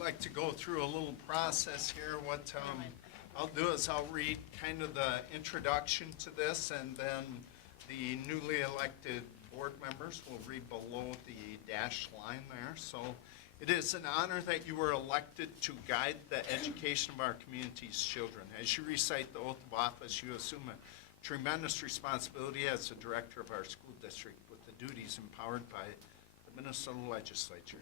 like to go through a little process here. What I'll do is I'll read kind of the introduction to this, and then the newly elected board members will read below the dashed line there. So it is an honor that you were elected to guide the education of our community's children. As you recite the oath of office, you assume a tremendous responsibility as the director of our school district with the duties empowered by the Minnesota legislature.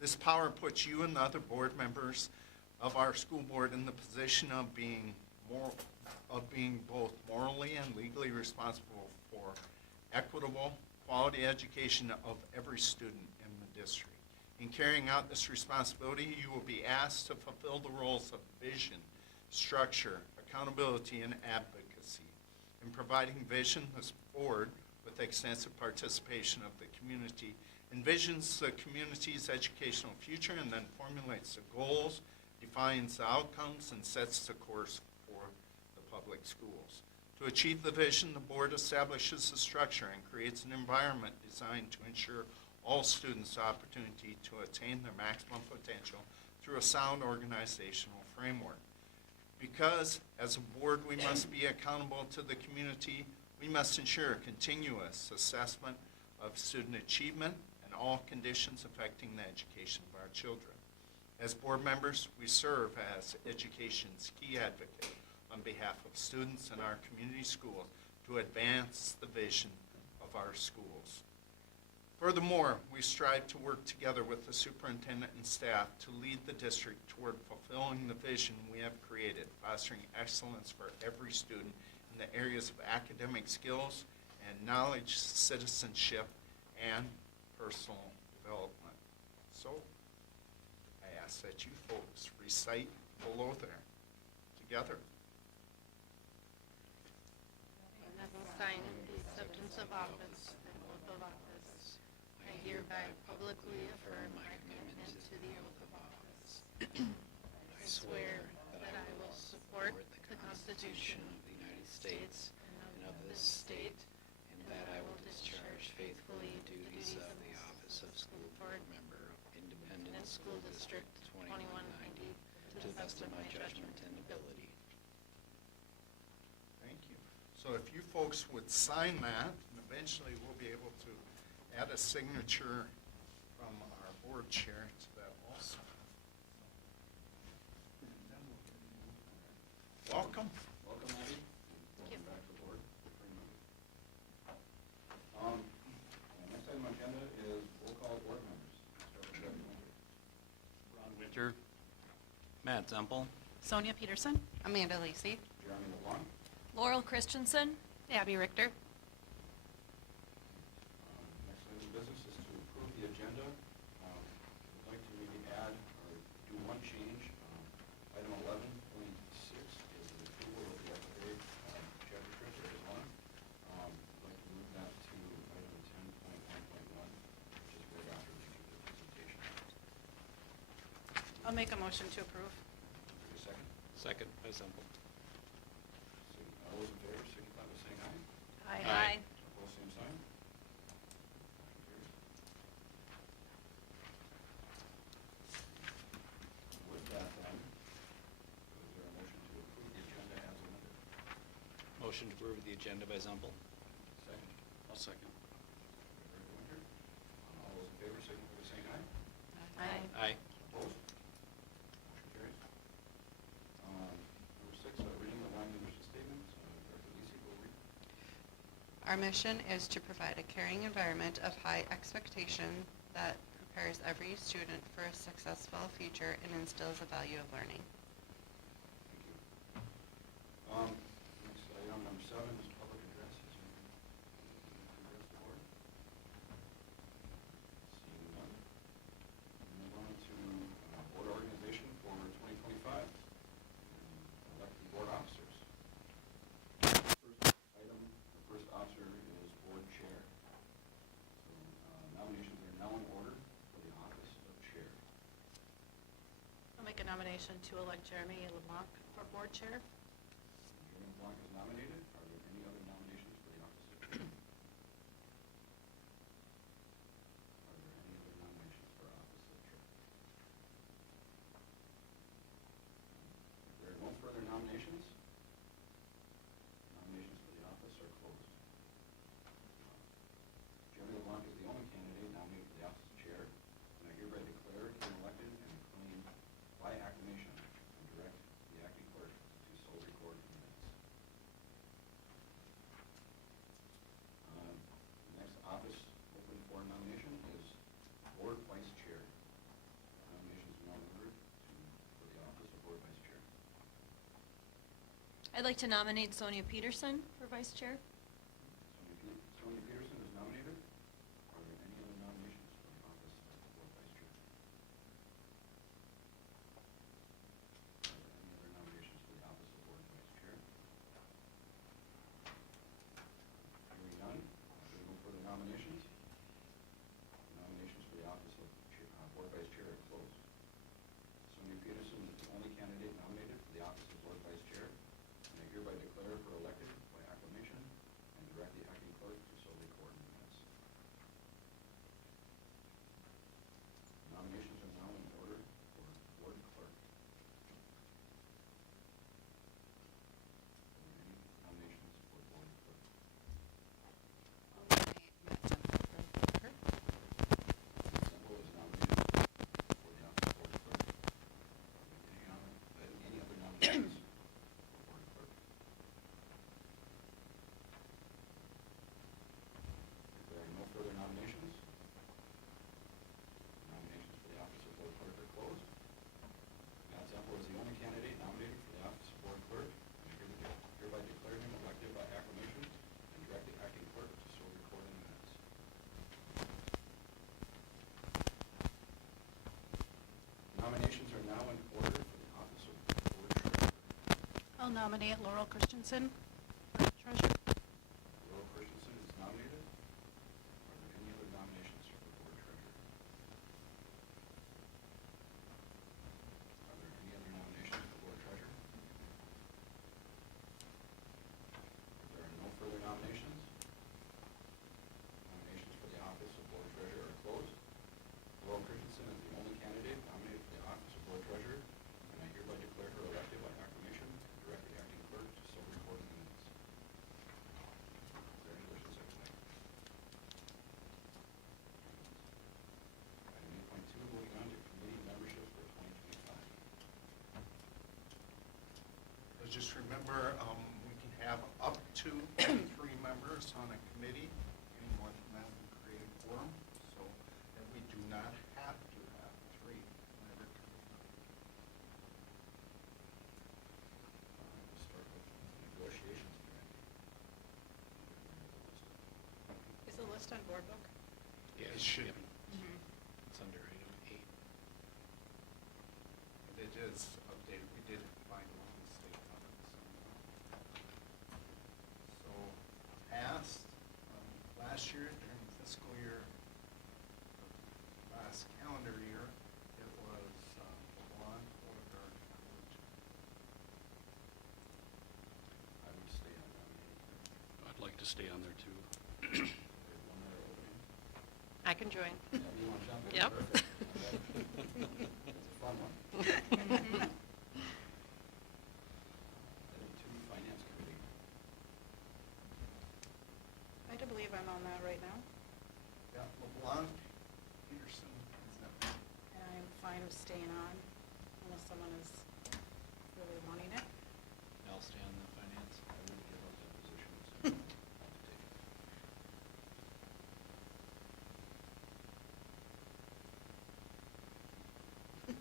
This power puts you and the other board members of our school board in the position of being both morally and legally responsible for equitable, quality education of every student in the district. In carrying out this responsibility, you will be asked to fulfill the roles of vision, structure, accountability, and advocacy. In providing vision, this board, with extensive participation of the community, envisions the community's educational future and then formulates the goals, defines the outcomes, and sets the course for the public schools. To achieve the vision, the board establishes the structure and creates an environment designed to ensure all students the opportunity to attain their maximum potential through a sound organizational framework. Because as a board we must be accountable to the community, we must ensure continuous assessment of student achievement and all conditions affecting the education of our children. As board members, we serve as education's key advocate on behalf of students in our community schools to advance the vision of our schools. Furthermore, we strive to work together with the superintendent and staff to lead the district toward fulfilling the vision we have created, fostering excellence for every student in the areas of academic skills and knowledge, citizenship, and personal development. So, I ask that you folks recite below there together. And as a sign of the acceptance of office and oath of office, I hereby publicly affirm my commitment to the oath of office. I swear that I will support the Constitution of the United States and of this state, and that I will discharge faithfully the duties of the office of school board member of Independent School District 2190 to the best of my judgment and ability. Thank you. So if you folks would sign that, and eventually we'll be able to add a signature from our board chair to that also. Welcome. Welcome, Abby. Welcome back to the board. Next item on the agenda is roll call board members. Start with Debbie Winter. Ron Winter. Matt Zempel. Sonia Peterson. Amanda Lacey. Jeremy LeBlanc. Laurel Christensen. Abby Richter. Next item of business is to approve the agenda. I'd like to maybe add or do one change. Item 11.6 is the approval of the FFA chapter trip. There is one. I'd like to move that to item 10.1.1, which is right after the presentation. I'll make a motion to approve. Is there a second? Second by Zempel. All those in favor signify by saying aye. Aye. Opposed, same sign. Motion carries. With that then, is there a motion to approve the agenda as amended? Motion to approve the agenda by Zempel. Second. I'll second. Director Winter. All those in favor signify by saying aye. Aye. Opposed? Motion carries. Number 6, reading the Wyoming mission statement. Director Lisi will read. Our mission is to provide a caring environment of high expectation that prepares every student for a successful future and instills a value of learning. Thank you. Next item, number 7, is public address. Is there anything to address the board? Seeing none. Move on to board organization for 2025. Elected board officers. First item, the first officer is board chair. So nominations are now in order for the office of chair. I'll make a nomination to elect Jeremy LeBlanc for board chair. Jeremy Blanc is nominated. Are there any other nominations for the office of chair? Are there any other nominations for office of chair? I'd like to nominate Sonia Peterson for vice chair. Sonia Peterson is nominated. Are there any other nominations for the office of board vice chair? Are there any other nominations for the office of board vice chair? Hearing none, there are no further nominations. Nominations for the office of board vice chair are closed. Sonia Peterson is the only candidate nominated for the office of board vice chair, and I hereby declare her elected by acclamation and direct the acting clerk to so record in the minutes. Nominations are now in order for board clerk. Are there any nominations for board clerk? Semple is nominated for the office of board clerk. Any other nominations for board clerk? If there are no further nominations, nominations for the office of board clerk are closed. Matt Semple is the only candidate nominated for the office of board clerk, and I hereby declare him elected by acclamation and direct the acting clerk to so record in the minutes. Nominations are now in order for the office of board treasurer. I'll nominate Laurel Christensen for treasurer. Laurel Christensen is nominated. Are there any other nominations for the board treasurer? Are there any other nominations for board treasurer? If there are no further nominations, nominations for the office of board treasurer are closed. Laurel Christensen is the only candidate nominated for the office of board treasurer, and I hereby declare her elected by acclamation and direct the acting clerk to so record in the minutes. Is there any questions I can make? Item 8.2, moving on to committee membership for 2025. Just remember, we can have up to 3 members on a committee. Any more than that would create a quorum, so that we do not have to have 3 on every committee. We'll start with negotiations committee. Is the list on board book? Yeah, It should yep. be. It's under item 8. It is updated. We did find one mistake on it. So passed last year during fiscal year, last calendar year, it was LeBlanc, Odegaard, and Wood. I would stay on nominate. I'd like to stay on there too. There's one other opening. I can join. Yeah, you want to jump in? Yep. Perfect. Okay. It's a fun one. Item 2, finance committee. I do believe I'm on that right now, Yeah, LeBlanc, Peterson, is that and I'm fine with staying on unless someone is really wanting it. I'll stay on the finance. I would give up that position, so I'll have to take it. If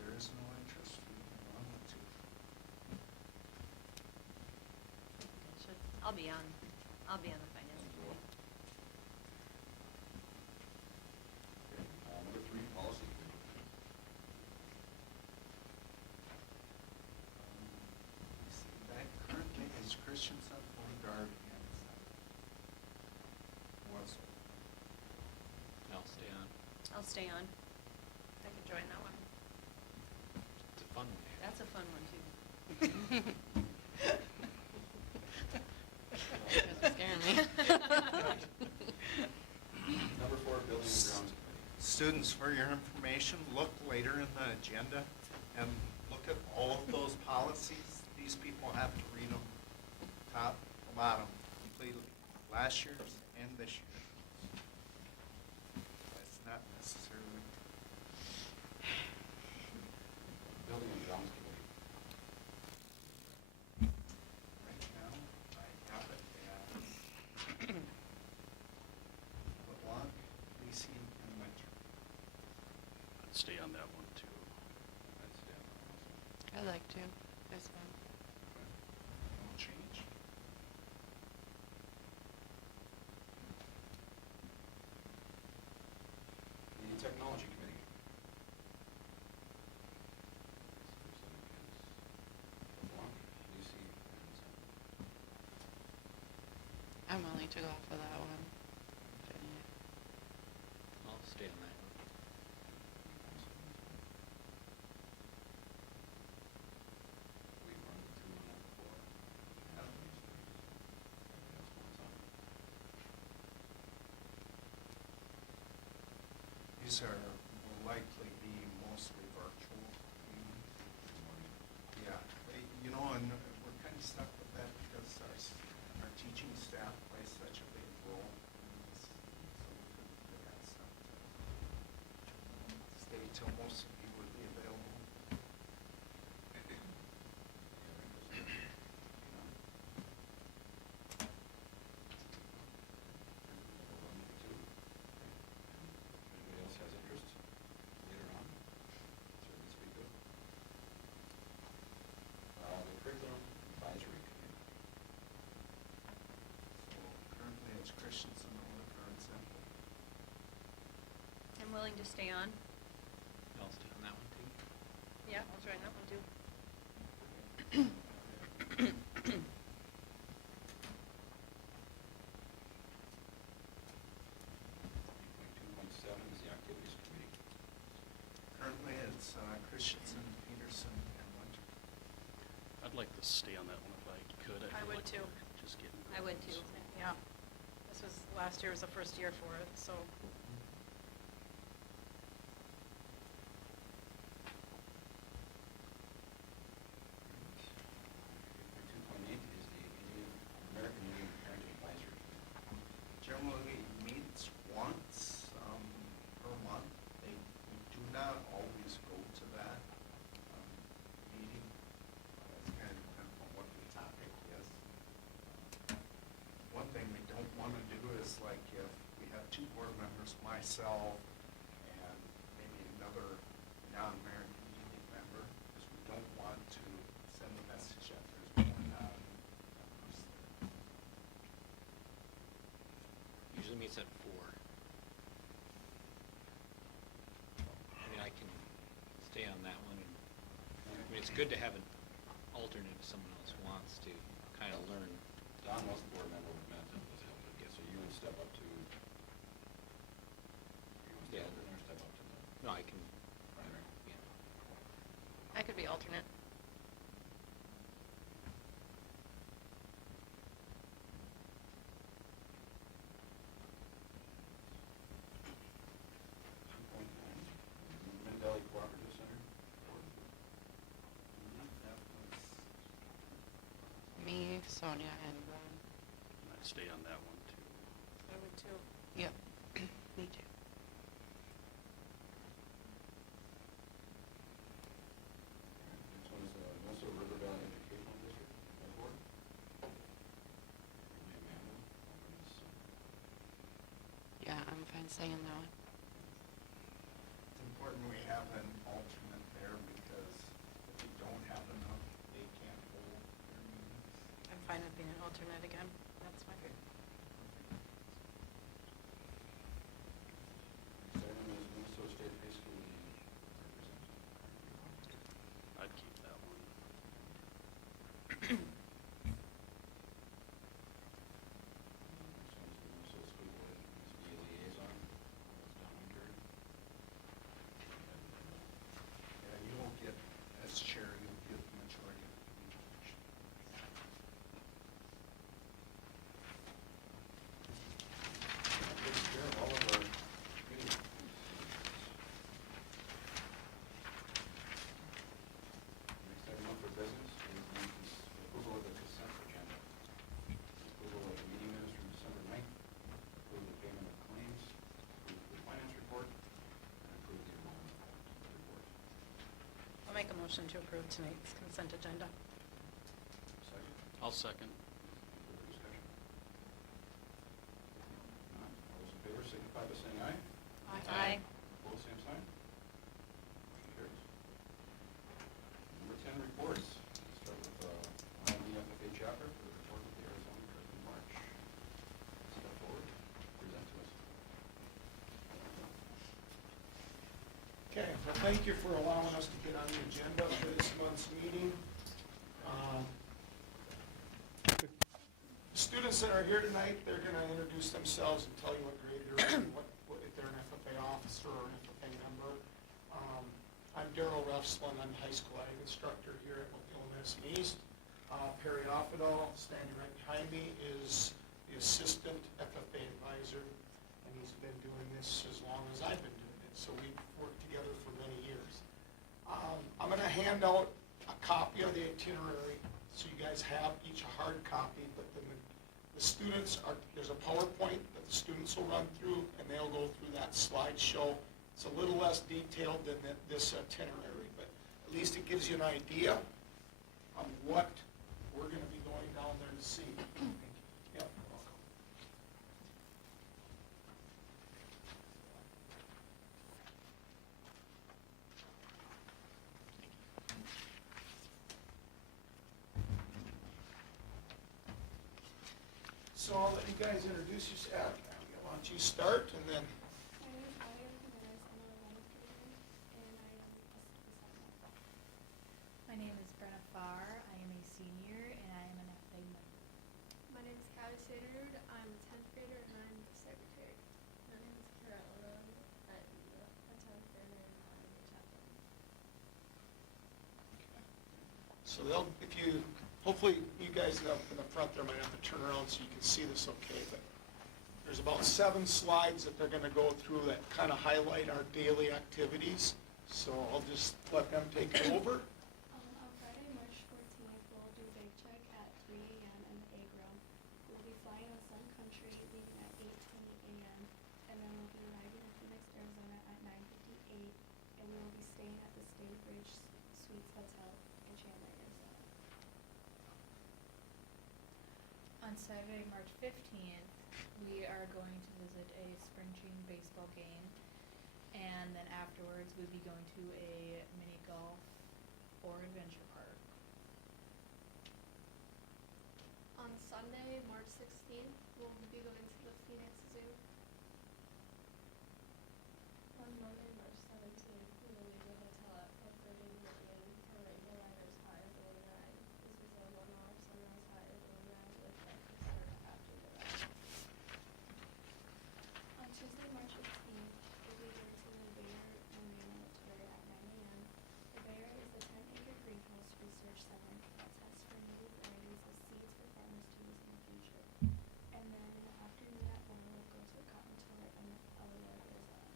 there is no interest, we can move on to. I'll be on the finance Cool. committee. Okay, number 3, policy committee. That currently is Christensen, Odegaard, and was. I'll stay on. I'll stay on. I can join that one. It's a fun one. That's a fun one too. You guys are scaring me. Number 4, building and grounds committee. Students, for your information, look later in the agenda and look at all of those policies. These people have to read them top to bottom completely, last year's and this year. That's not necessarily. Building and grounds committee. Right now, I have it as LeBlanc, Lisi, and Winter. I'd stay on that one too. I'd stay on that one also. I like to. That's fun. Okay. I'm willing to go off of that one. I'll stay on that one. We've run through on that before. Anybody else wants on? These will likely be mostly virtual meetings. Yeah, you know, and we're kind of stuck with that because our teaching staff plays such a big role in this. So we could ask them to stay till most of you would be available. Anybody else has interest later on? Certainly speak up. The Curriculum Advisory Committee. So currently it's Christensen, Oliver, and Semple. I'm willing to stay on. I'll stay on that one too. Yeah, I'll join that one too. Point 7 is the Activities Committee. Currently it's Christensen, Peterson, and Winter. I'd like to stay on that one if I could. I feel would like too. we're just getting I would going, too. so. Yeah. This was, last year was the first year for it, so. Point 2.8 is the American Indian Parent Advisory Committee. Generally meets once per month. We do not always go to that meeting. It's kind of depends on what the topic is. One thing we don't want to do is like if we have two board members, myself and maybe another non-American Indian member, because we don't want to send the message that there's more non-members there. Usually meets at 4. I mean, I can stay on that one. And, I mean, it's good to have an alternate if someone else wants to kind of learn. Don was the board member with Matt and was held again, so you would step up to, Yeah. or step up to the No, I can, primary. yeah. I could be alternate. Mid Valley Cooperative Center. That was Me, Sonia, and Glenn. I'd stay on that one too. I would too. Yep. Me too. Next one is Minnesota River Valley Educational District, Ed Board. Amanda, alternate is, Yeah, I'm fine staying on that one. It's important we have an alternate there because if we don't have enough, they can't hold their meetings. I'm fine with being an alternate again. That's fine. Next item is Minnesota State High School League representative. I'd keep that one. Next one is the Minnesota School Board, SBA liaison, that's Don Winter. Yeah, you will get, as chair, you'll get the majority of the communication. That takes care of all of our committee. Next item up for business is the approval of the consent agenda. Approval of the meeting minutes from December 9th, approve the payment of claims, approve the finance report, and approve the enrollment report. I'll make a motion to approve tonight's consent agenda. Second, I'll second. further discussion? None, all those in favor signify by saying aye. Aye. Opposed, same sign. Motion carries. Number 10, reports. Let's start with Wyoming FFA chapter for the report of the Arizona trip in March. Step forward, present to us. Okay, well, thank you for allowing us to get on the agenda for this month's meeting. The Students that are here tonight, they're gonna introduce themselves and tell you what grade they're in, if they're an FFA officer or an FFA member. I'm Darrell Refslin, I'm the high school ag instructor here at Mobile Madison East. Perry Offedall, standing right behind me, is the assistant FFA advisor, and he's been doing this as long as I've been doing it, so we've worked together for many years. I'm gonna hand out a copy of the itinerary, so you guys have each a hard copy, but then the students are, there's a PowerPoint that the students will run through, and they'll go through that slideshow. It's a little less detailed than this itinerary, but at least it gives you an idea on what we're gonna be going down there to see. Yep, welcome. So I'll let you guys introduce yourself. Why don't you start, and then My name is Alia Jimenez. I'm a 11th grader, and I am a sophomore. My name is Brenna Farr. I am a senior, and I am an FFA member. My name is Callie Saterud. I'm a 10th grader, and I'm the secretary. My name is Kara Oram. I'm a 10th grader, and I'm the chaplain. so they'll, if you, hopefully you guys up in the front there might have to turn around so you can see this okay, but there's about 7 slides that they're gonna go through that kind of highlight our daily activities. So I'll just let them take it over. On Friday, March 14th, we'll do big check at 3 a.m. in the egg room. We'll be flying to Sun Country, leaving at 8:20 a.m., and then we'll be arriving in Phoenix, Arizona at 9:58, and we will be staying at the Staybridge Suites Hotel in Chandler, Arizona. On Saturday, March 15th, we are going to visit a spring training baseball game, and then afterwards we'll be going to a mini golf or adventure park. On Sunday, March 16th, we'll be going to the Phoenix Zoo. On Monday, March 17th, we will leave the hotel at 4:30 in the morning to ride the Riders High Balloon Ride. This is a one-off sunrise high balloon ride with breakfast served after the ride. On Tuesday, March 18th, we'll be going to the Bayer Marine Tour at 9 a.m. The Bayer is a 10-acre greenhouse research center that tests for new varieties of seeds for farmers to use in the future. And then in the afternoon at 1, we'll go to a cotton tour in Elliott, Arizona.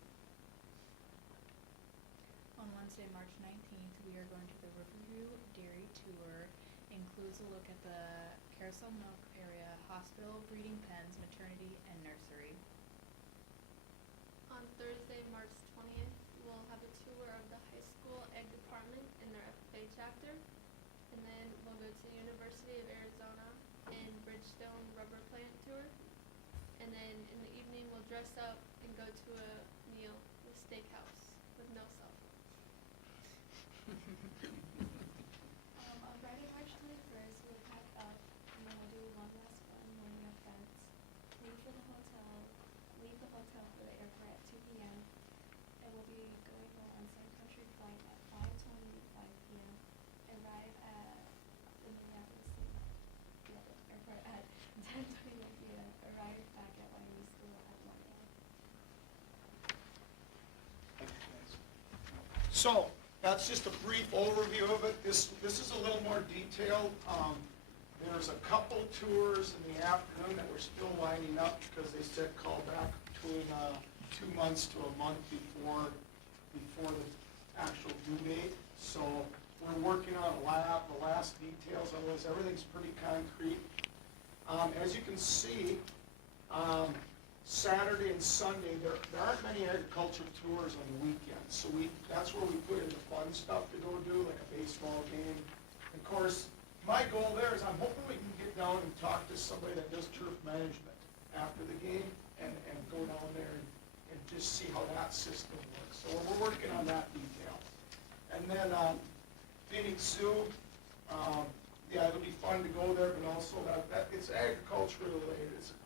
On Wednesday, March 19th, we are going to the Riverview Dairy Tour. Includes a look at the Carousel Milk area, hospital, breeding pens, maternity, and nursery. On Thursday, March 20th, we'll have a tour of the high school egg department in their FFA chapter. And then we'll go to the University of Arizona and Bridgestone rubber plant tour. And then in the evening, we'll dress up and go to a meal, the steakhouse, with no cell phones. On Friday, March 21st, we'll pack up and then we'll do one last fun morning event. Leave the hotel for the airport at 2 p.m. and we'll be going on Sun Country flight at 5:25 p.m. Arrive at the Minneapolis airport at 10:21 p.m. Arrive back at YMU school at 1 a.m. So, that's just a brief overview of it. This is a little more detailed. There's a couple tours in the afternoon that we're still lining up because they said call back between 2 months to a month before the actual due date. So we're working on the last details of this. Everything's pretty concrete. As you can see, Saturday and Sunday, there aren't many agriculture tours on the weekends. So that's where we put in the fun stuff to go do, like a baseball game. Of course, my goal there is I'm hoping we can get down and talk to somebody that does turf management after the game and go down there and just see how that system works. So we're working on that detail. And then Phoenix Zoo, yeah, it'll be fun to go there, but also that it's agriculture related. It's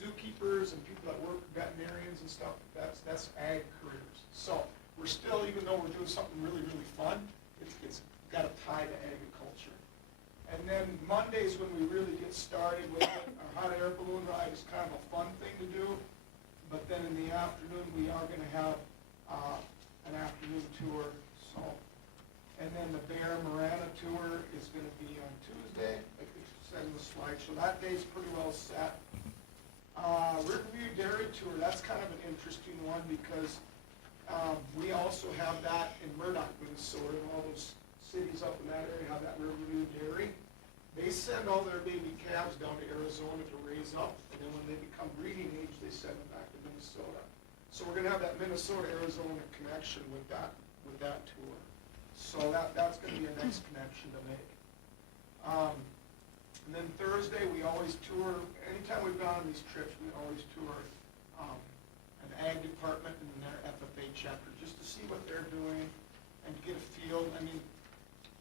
zookeepers and people that work, veterinarians and stuff, that's ag careers. So we're still, even though we're doing something really, really fun, it's got a tie to agriculture. And then Mondays when we really get started with it, our hot air balloon ride is kind of a fun thing to do. But then in the afternoon, we are gonna have, an afternoon tour, so. And then the Bear Marana tour is gonna be on Tuesday, like we said in the slide, so that day's pretty well set. Riverview Dairy Tour, that's kind of an interesting one because, we also have that in Murdoch, Minnesota, and all those cities up in that area have that Riverview Dairy. They send all their baby calves down to Arizona to raise up, and then when they become breeding age, they send them back to Minnesota. So we're gonna have that Minnesota-Arizona connection with that tour. So that's gonna be a nice connection to make. And then Thursday, we always tour, anytime we've gone on these trips, we always tour, an ag department and their FFA chapter, just to see what they're doing and get a feel. I mean,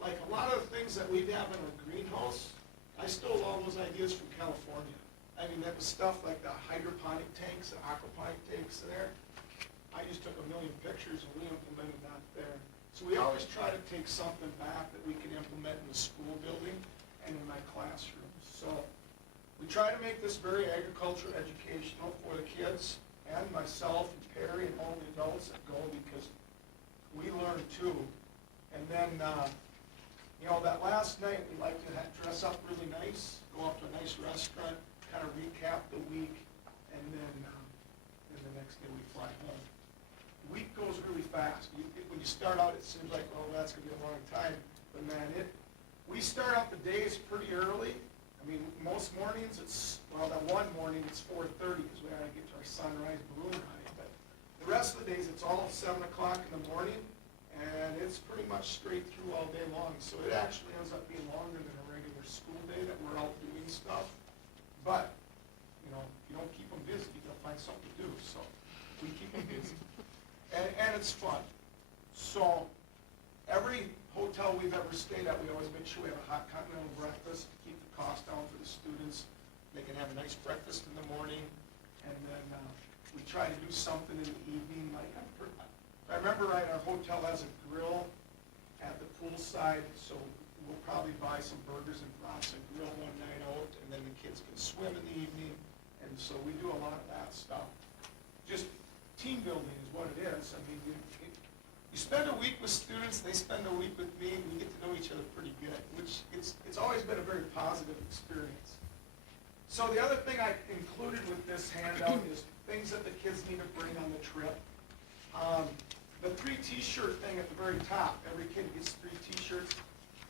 like a lot of the things that we have in our greenhouse, I stole all those ideas from California. I mean, that was stuff like the hydroponic tanks, the aquaponic tanks there. I just took a million pictures and we implemented that there. So we always try to take something back that we can implement in the school building and in my classroom. So we try to make this very agriculture educational for the kids and myself and Perry and all the adults that go, because we learn too. And then, that last night, we like to dress up really nice, go up to a nice restaurant, kind of recap the week, and then the next day we fly home. The week goes really fast. When you start out, it seems like, oh, that's gonna be a long time, but man, we start out the days pretty early. I mean, most mornings that one morning it's 4:30 because we gotta get to our sunrise balloon ride, but the rest of the days it's all 7 o'clock in the morning, and it's pretty much straight through all day long. So it actually ends up being longer than a regular school day that we're out doing stuff. But, if you don't keep them busy, they'll find something to do, so we keep them busy. And it's fun. So every hotel we've ever stayed at, we always make sure we have a hot continental breakfast to keep the cost down for the students. They can have a nice breakfast in the morning, and then we try to do something in the evening. Like I remember right, our hotel has a grill at the poolside, so we'll probably buy some burgers and brats and grill one night out, and then the kids can swim in the evening, and so we do a lot of that stuff. Just team building is what it is. I mean, you spend a week with students, they spend a week with me, and we get to know each other pretty good, which it's always been a very positive experience. So the other thing I included with this handout is things that the kids need to bring on the trip. The 3 t-shirt thing at the very top, every kid gets 3 t-shirts.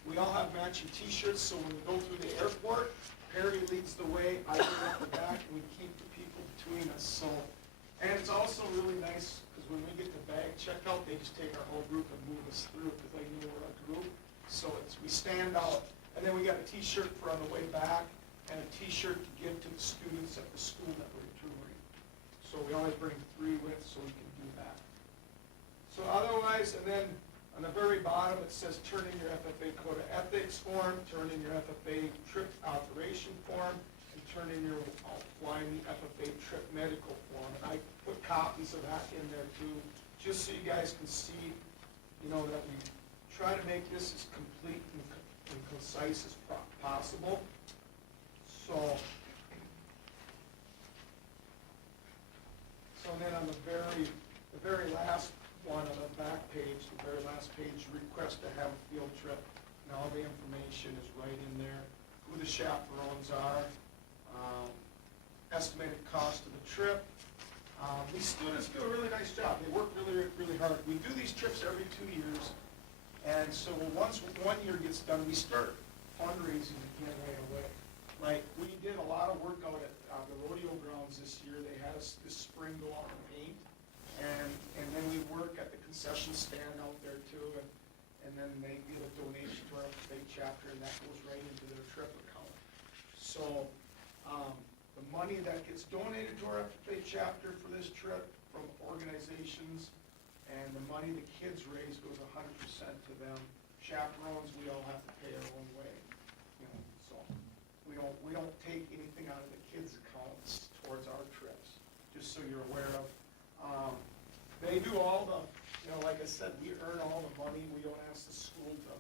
We all have matching t-shirts, so when we go through the airport, Perry leads the way, I go up the back, and we keep the people between us. So, and it's also really nice, because when we get the bag checked out, they just take our whole group and move us through, because they know we're a group. So we stand out, and then we got a t-shirt for on the way back, and a t-shirt to give to the students at the school that we're touring. So we always bring 3 with, so we can do that. So otherwise, and then on the very bottom, it says turn in your FFA Code of Ethics form, turn in your FFA trip operation form, and turn in your flying the FFA trip medical form. And I put copies of that in there too, just so you guys can see, that we try to make this as complete and concise as possible. So then on the very last one on the back page, the very last page, request to have a field trip. And all the information is right in there, who the chaperones are, estimated cost of the trip. These students do a really nice job. They work really, really hard. We do these trips every 2 years. And so once 1 year gets done, we start fundraising again right away. Like, we did a lot of work out at the rodeo grounds this year. They had us this spring go out and paint. And then we work at the concession stand out there too, and then they give a donation to our FFA chapter, and that goes right into their trip account. So, the money that gets donated to our FFA chapter for this trip from organizations, and the money the kids raise goes 100% to them. Chaperones, we all have to pay our own way, so we don't take anything out of the kids' accounts towards our trips, just so you're aware of. They do all the, like I said, we earn all the money. We don't ask the school to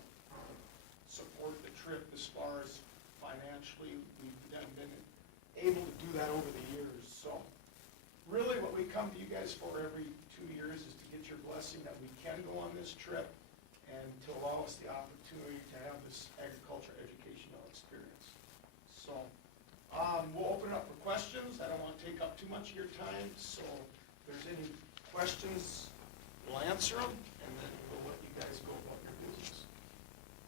support the trip as far as financially. We've been able to do that over the years, so. Really, what we come to you guys for every 2 years is to get your blessing that we can go on this trip and to allow us the opportunity to have this agriculture educational experience. So, we'll open it up for questions. I don't want to take up too much of your time, so if there's any questions, we'll answer them, and then we'll let you guys go about your business.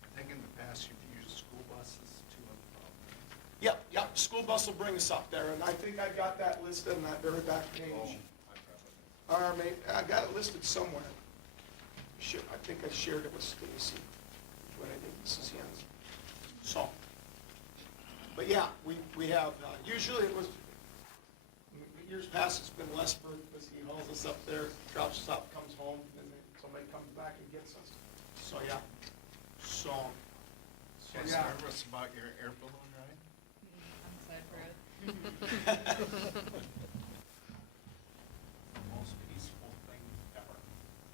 I think in the past you've used school buses to and from. Yep, school bus will bring us up there, and I think I got that listed on that very back page. I got it listed somewhere. I think I shared it with Stacy when I did Mrs. Jens. So, but yeah, we have, usually it was, years past it's been Lesper, because he hauls us up there, drops us off, comes home, and then somebody comes back and gets us. So, yeah, so Guys yeah. nervous about your air balloon ride? I'm excited for it. The most peaceful thing ever.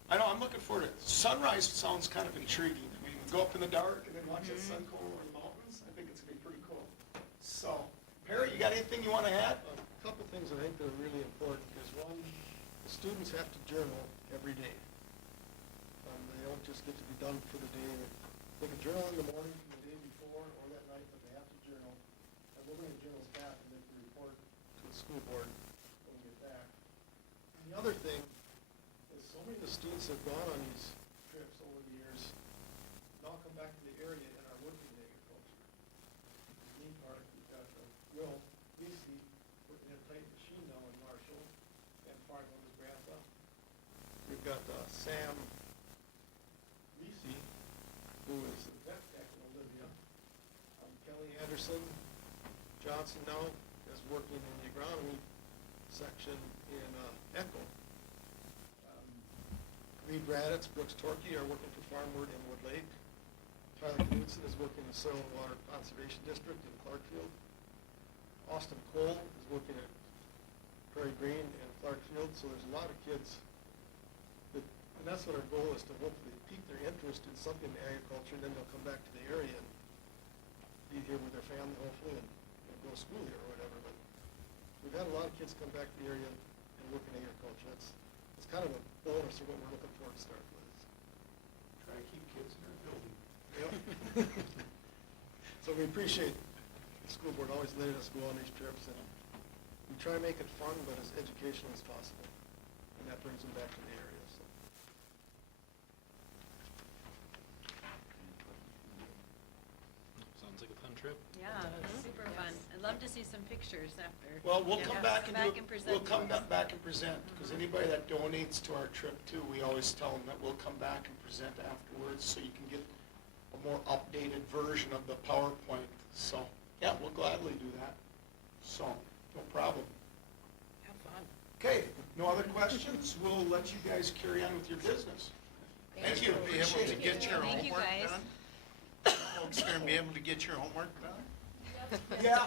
I know, I'm looking forward to it. Sunrise sounds kind of intriguing. I mean, go up in the dark and then watch that sun come over the mountains. I think it's gonna be pretty cool. So, Perry, you got anything you wanna add? A couple things I think that are really important is one, the students have to journal every day. They don't just get to be done for the day. They can journal in the morning, the day before, or that night, but they have to journal. And we're going to journals back and they can report to the school board when we get back. And the other thing is so many of the students have gone on these trips over the years, now come back to the area and are working in agriculture. The neat part, we've got Will Lisi working at Titan Machine now in Marshall and farming on his grandpa. We've got Sam Lisi, who is a vet tech in Olivia. Kelly Anderson Johnson now is working in the agronomy section in Echo. Reed Raditz, Brooks Torkey are working for Farmward in Wood Lake. Tyler Knudsen is working in the Soil and Water Conservation District in Clarkfield. Austin Cole is working at Prairie Green and Clarkfield, so there's a lot of kids that, and that's what our goal is, to hopefully pique their interest in something in agriculture, and then they'll come back to the area and be here with their family hopefully and go to school here or whatever. But we've had a lot of kids come back to the area and work in agriculture. It's kind of a bonus of what we're looking for to start with. Try to keep kids in their building. Yep. So we appreciate the school board always letting us go on these trips, and we try to make it fun but as educational as possible, and that brings them back to the area. So. Sounds like a fun trip. Yeah, super fun. I'd love to see some pictures after. Well, we'll Yeah. come back and do, present we'll come to us. back and present, because anybody that donates to our trip too, we always tell them that we'll come back and present afterwards, so you can get a more updated version of the PowerPoint. So, yeah, we'll gladly do that. So, no problem. Have fun. Okay, no other questions? We'll let you guys carry on with your business. Thank you. Be able Appreciate to it. get your Thank you, homework guys. done? Folks gonna be able to get your homework done? Yeah,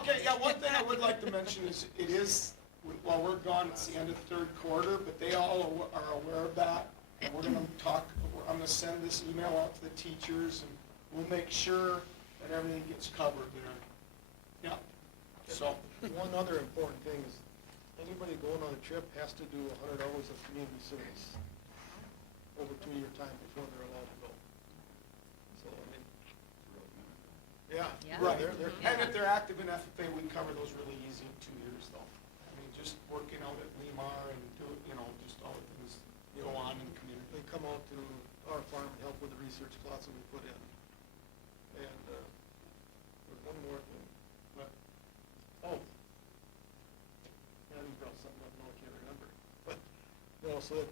okay, yeah, one thing I would like to mention is, it is, while we're gone, it's the end of the third quarter, but they all are aware of that. And we're gonna talk, I'm gonna send this email out to the teachers, and we'll make sure that everything gets covered there. Yeah, so, One other important thing is anybody going on a trip has to do 100 hours of community service over a 2-year time before they're allowed to go. So, I mean, yeah, Yeah. right, they're and if they're active in FFA, we cover those really easy in 2 years though. I mean, just working out at Lemar and doing, just all the things that go on in the community. they come out to our farm and help with the research plots that we put in. And there's one more thing, but, yeah, you brought something up, no, I can't remember. But, so that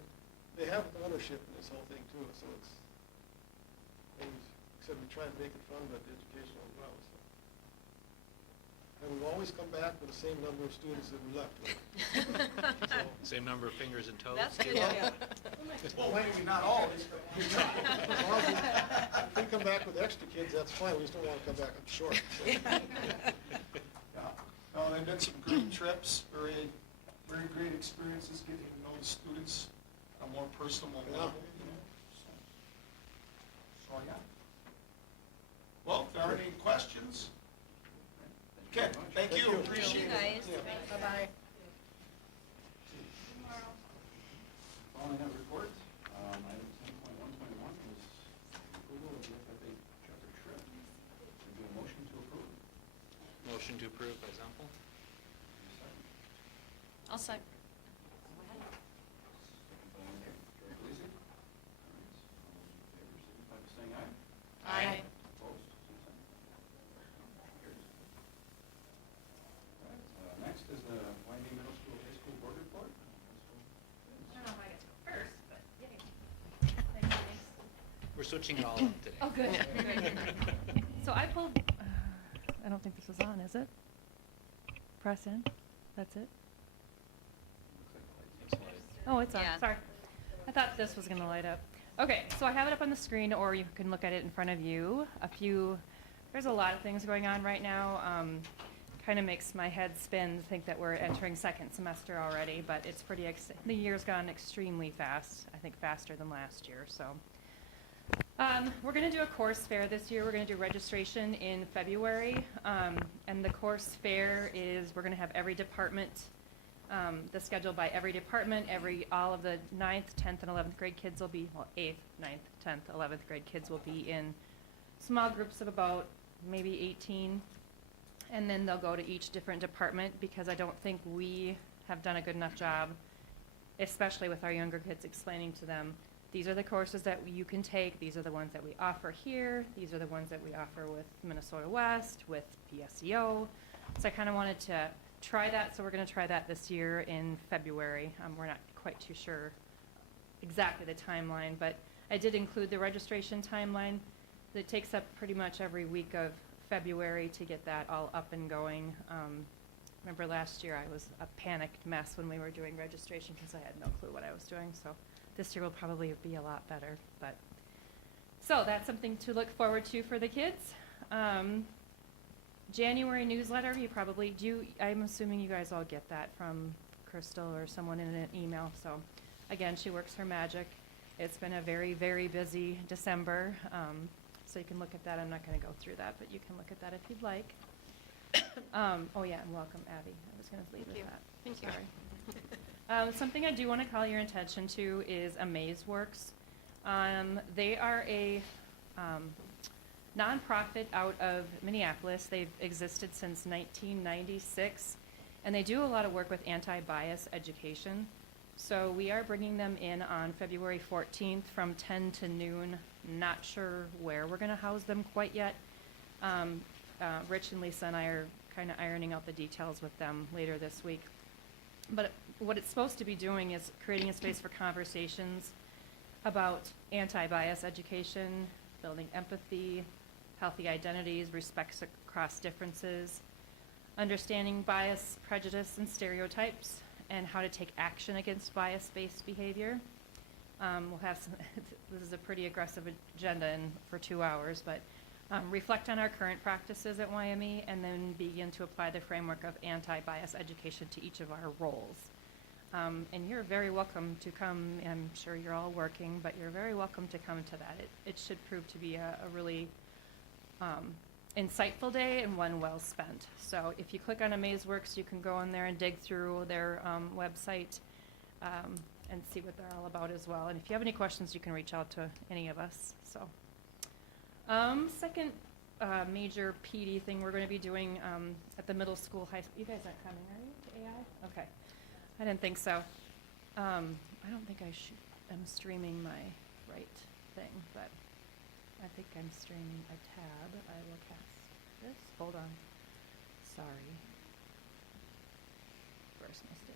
they have ownership in this whole thing too, so it's, always, except we try and make it fun, but educational as well, so. And we've always come back with the same number of students that we left with. So, Same number of fingers and toes? That's too? good, yeah. Well, maybe not always, but. as long as if we come back with extra kids, that's fine, we just don't want to come back up short. So. Yeah, no, they've been some great trips, very, very great experiences, getting to know the students on a more personal level, so, yeah. Well, if there aren't any questions, okay, thank you, appreciate approve by Zempel. I'll second. Second by Director Leasing. All those in favor signify by saying aye. Aye. Opposed, same sign. Carries. All right, next is the Wyoming Middle School, High School Board Report. I don't know if I get to go first, but yay. Thanks. We're switching it all up today. Oh, good. So I pulled, I don't think this is on, is it? Press in, that's it? Oh, it's on, Yeah. sorry. I thought this was gonna light up. Okay, so I have it up on the screen, or you can look at it in front of you. There's a lot of things going on right now. Kind of makes my head spin to think that we're entering second semester already, but it's the year's gone extremely fast, I think faster than last year, so. We're gonna do a course fair this year. We're gonna do registration in February. And the course fair is, we're gonna have every department, the schedule by every department, all of the 9th, 10th, and 11th grade kids will be, well, 8th, 9th, 10th, 11th grade kids will be in small groups of about maybe 18. And then they'll go to each different department, because I don't think we have done a good enough job, especially with our younger kids, explaining to them, these are the courses that you can take, these are the ones that we offer here, these are the ones that we offer with Minnesota West, with PSEO. So I kind of wanted to try that, so we're going to try that this year in February. We're not quite too sure exactly the timeline, but I did include the registration timeline. That takes up pretty much every week of February to get that all up and going. Remember last year I was a panicked mess when we were doing registration because I had no clue what I was doing, so this year will probably be a lot better. But so that's something to look forward to for the kids. January newsletter, you probably do. I'm assuming you guys all get that from Crystal or someone in an email. So again, she works her magic. It's been a very, very busy December. So you can look at that. I'm not going to go through that, but you can look at that if you'd like. Oh yeah, and welcome, Abby. I was going to leave with that. Thank you. Sorry. Something I do want to call your attention to is AmazeWorks. They are a nonprofit out of Minneapolis. They've existed since 1996, and they do a lot of work with anti-bias education. So we are bringing them in on February 14th from 10 to noon. Not sure where we're going to house them quite yet. Rich and Lisa and I are kind of ironing out the details with them later this week. But what it's supposed to be doing is creating a space for conversations about anti-bias education, building empathy, healthy identities, respects across differences, understanding bias, prejudice, and stereotypes, and how to take action against bias-based behavior. We'll have some, this is a pretty aggressive agenda for 2 hours, but reflect on our current practices at YME, and then begin to apply the framework of anti-bias education to each of our roles. And you're very welcome to come. I'm sure you're all working, but you're very welcome to come to that. It should prove to be a really insightful day and one well spent. So if you click on AmazeWorks, you can go in there and dig through their website and see what they're all about as well. And if you have any questions, you can reach out to any of us. So, second major PD thing we're going to be doing at the middle school, high school. You guys aren't coming, are you, to AI? Okay. I didn't think so. I don't think I'm streaming my right thing, but I think I'm streaming a tab. I will cast this. Hold on. Sorry. First mistake.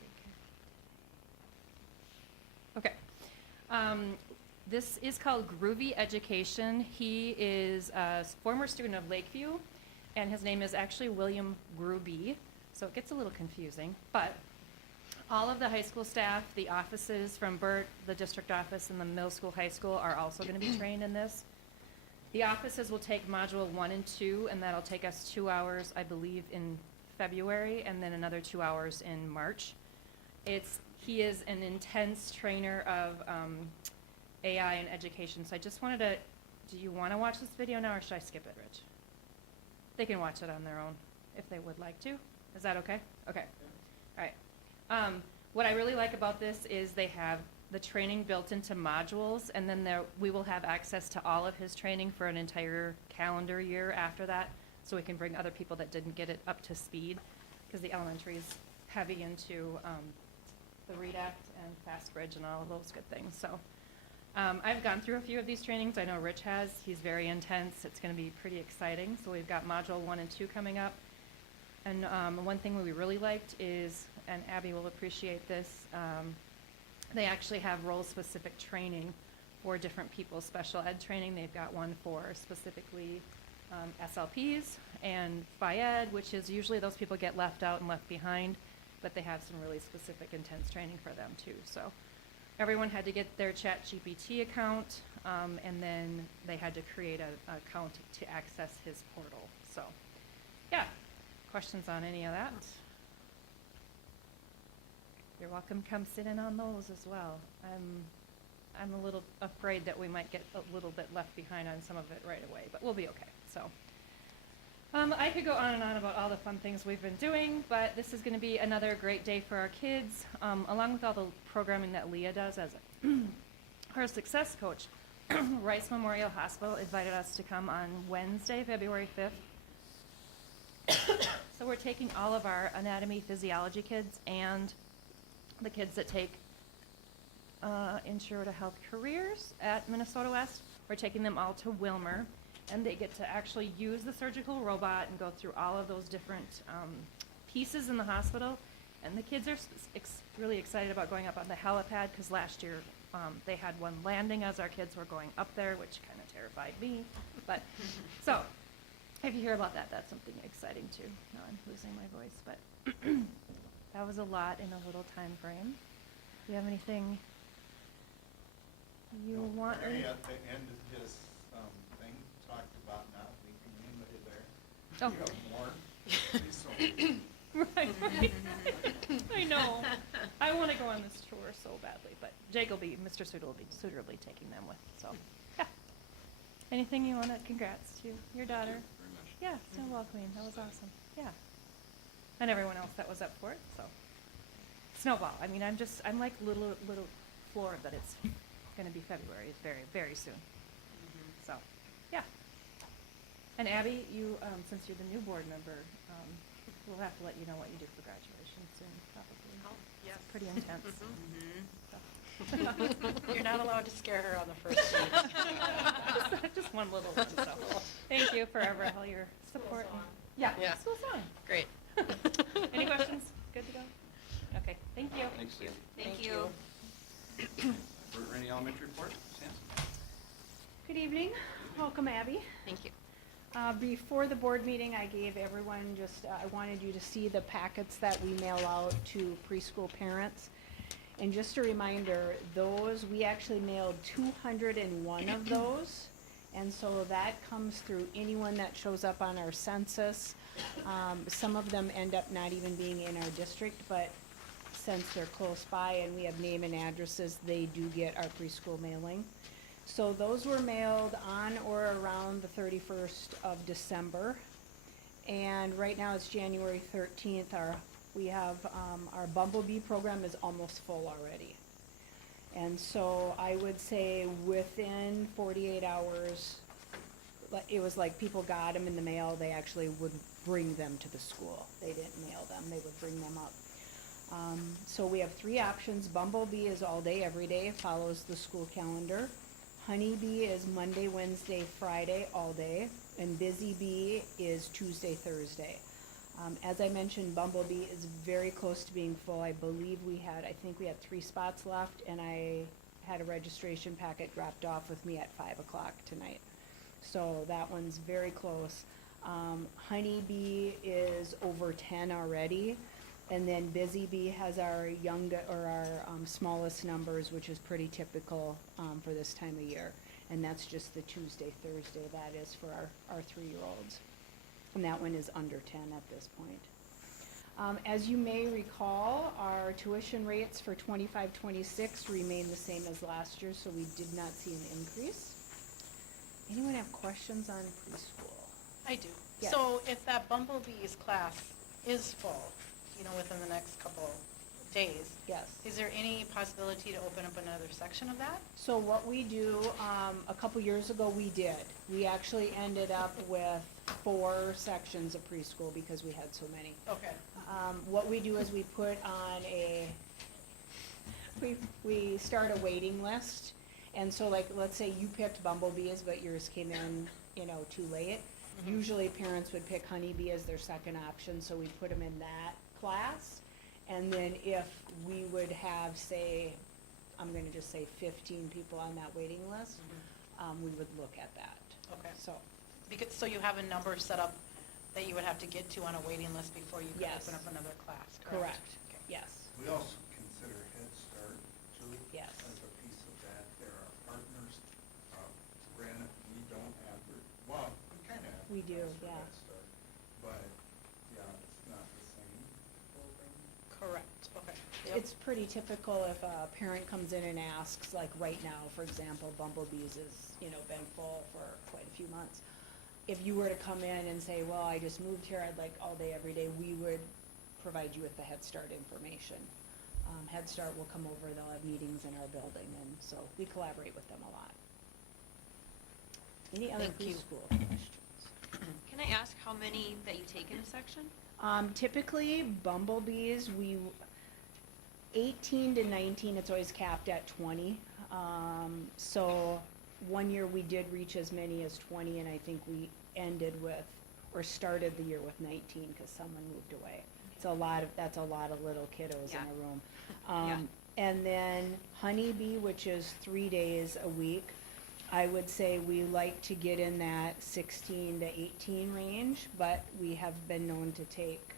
Okay. This is called Groovy Education. He is a former student of Lakeview, and his name is actually William Gruby, so it gets a little confusing. But all of the high school staff, the offices from BERT, the district office, and the middle school, high school are also going to be trained in this. The offices will take module 1 and 2, and that'll take us 2 hours, I believe, in February, and then another 2 hours in March. He is an intense trainer of AI and education, so I just wanted to, do you want to watch this video now, or should I skip it, Rich? They can watch it on their own if they would like to. Is that okay? Okay. All right. What I really like about this is they have the training built into modules, and then we will have access to all of his training for an entire calendar year after that. so we can bring other people that didn't get it up to speed, because the elementary is heavy into the READ Act and Fast Bridge and all of those good things. So I've gone through a few of these trainings. I know Rich has. He's very intense. It's going to be pretty exciting. So we've got Module 1 and 2 coming up. And one thing we really liked is, and Abby will appreciate this, they actually have role-specific training for different people. Special ed training, they've got one for specifically SLPs and Phy-Ed, which is usually those people get left out and left behind, but they have some really specific intense training for them too. So everyone had to get their ChatGPT account, and then they had to create an account to access his portal. So, yeah. Questions on any of that? You're welcome to come sit in on those as well. I'm a little afraid that we might get a little bit left behind on some of it right away, but we'll be okay. So I could go on and on about all the fun things we've been doing, but this is going to be another great day for our kids, along with all the programming that Leah does as her success coach. Rice Memorial Hospital invited us to come on Wednesday, February 5th. So we're taking all of our anatomy physiology kids and the kids that take Intro to Health Careers at Minnesota West. We're taking them all to Wilmer, and they get to actually use the surgical robot and go through all of those different pieces in the hospital. And the kids are really excited about going up on the helipad, because last year they had one landing as our kids were going up there, which kind of terrified me. But so if you hear about that, that's something exciting too. Now I'm losing my voice, but that was a lot in a little time frame. Do you have anything you want? Larry at the end of his thing talked about not leaving anybody there. Oh. You have more. Right. I know. I want to go on this tour so badly, but Jake will be, Mr. Suter will be suitably taking them with. So, yeah. Anything you want to? Congrats to your daughter. Yeah, Snowball Queen. That was awesome. Yeah. And everyone else that was up for it. So, Snowball. I mean, I'm like little floored that it's going to be February. It's very, very soon. So, yeah. And Abby, you, since you're the new board member, we'll have to let you know what you do for graduation soon, probably. Oh, yes. It's pretty intense. You're not allowed to scare her on the first day. Just one little one, so. Thank you forever, all your support. Yeah, Yeah. school song. Great. Any questions? Good to go? Okay, thank you. Thanks, Sam. Thank you. For any elementary report, Sam? Good evening. Welcome, Abby. Thank you. Before the board meeting, I gave everyone I wanted you to see the packets that we mail out to preschool parents. And just a reminder, we actually mailed 201 of those. And so that comes through anyone that shows up on our census. Some of them end up not even being in our district, but since they're close by and we have name and addresses, they do get our preschool mailing. So those were mailed on or around the 31st of December. And right now it's January 13th. We have our Bumblebee program is almost full already. And so I would say within 48 hours, it was like people got them in the mail. They actually would bring them to the school. They didn't mail them. They would bring them up. So we have 3 options. Bumblebee is all day, every day. It follows the school calendar. Honeybee is Monday, Wednesday, Friday, all day. And Busy Bee is Tuesday, Thursday. As I mentioned, Bumblebee is very close to being full. I believe I think we had 3 spots left, and I had a registration packet dropped off with me at 5 o'clock tonight. So that one's very close. Honeybee is over 10 already. And then Busy Bee has our smallest numbers, which is pretty typical for this time of year. And that's just the Tuesday, Thursday. That is for our 3-year-olds. And that one is under 10 at this point. As you may recall, our tuition rates for 25-26 remain the same as last year, so we did not see an increase. Anyone have questions on preschool? I do. Yes. So if that Bumblebee's class is full, within the next couple days. Yes. Is there any possibility to open up another section of that? So what we do, a couple years ago we did. We actually ended up with 4 sections of preschool because we had so many. Okay. What we do is we put on we start a waiting list. And so like, let's say you picked bumblebees, but yours came in, too late. Usually parents would pick honeybee as their second option, so we put them in that class. And then if we would have, say, I'm gonna just say 15 people on that waiting list, we would look at that. Okay. So, So you have a number set up that you would have to get to on a waiting list before you could Yes. open up another class, correct, Okay. yes, We also consider Head Start too. Yes. As a piece of that. There are partners. Granted, we don't well, we kind of. We do, for yeah. Head Start, but, yeah, it's not the same program. Correct, okay. Yep. It's pretty typical if a parent comes in and asks, like right now, for example, bumblebees has, been full for quite a few months. If you were to come in and say, well, I just moved here, I'd like all day, every day, we would provide you with the Head Start information. Head Start will come over, they'll have meetings in our building, and so we collaborate with them a lot. Any other Thank you. preschool questions? Can I ask how many that you take in a section? Typically, bumblebees, 18 to 19, it's always capped at 20. So one year we did reach as many as 20, and I think we started the year with 19 because someone moved away. That's a lot of little kiddos in Yeah. a room. Yeah. And then honeybee, which is 3 days a week, I would say we like to get in that 16 to 18 range, but we have been known to take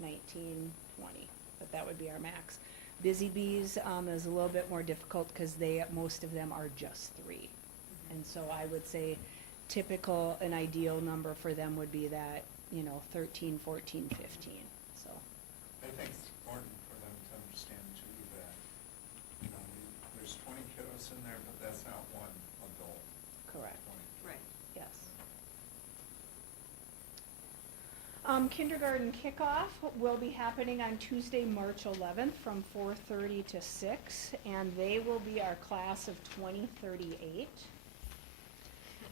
19, 20, but that would be our max. Busy bees is a little bit more difficult because most of them are just 3. And so I would say typical, an ideal number for them would be that, 13, 14, 15, so. I think it's important for them to understand too that, there's 20 kiddos in there, but that's not one adult. Correct. 20. Right. Yes. Kindergarten kickoff will be happening on Tuesday, March 11th from 4:30 to 6, and they will be our class of 2038.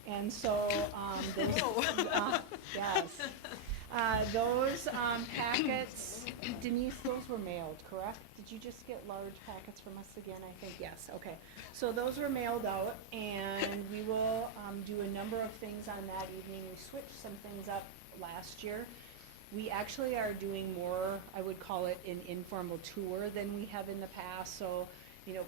And so, yes. Those packets, Denise, those were mailed, correct? Did you just get large packets from us again, I think? Yes, okay. So those were mailed out, and we will do a number of things on that evening. We switched some things up last year. We actually are doing more, I would call it an informal tour than we have in the past. So,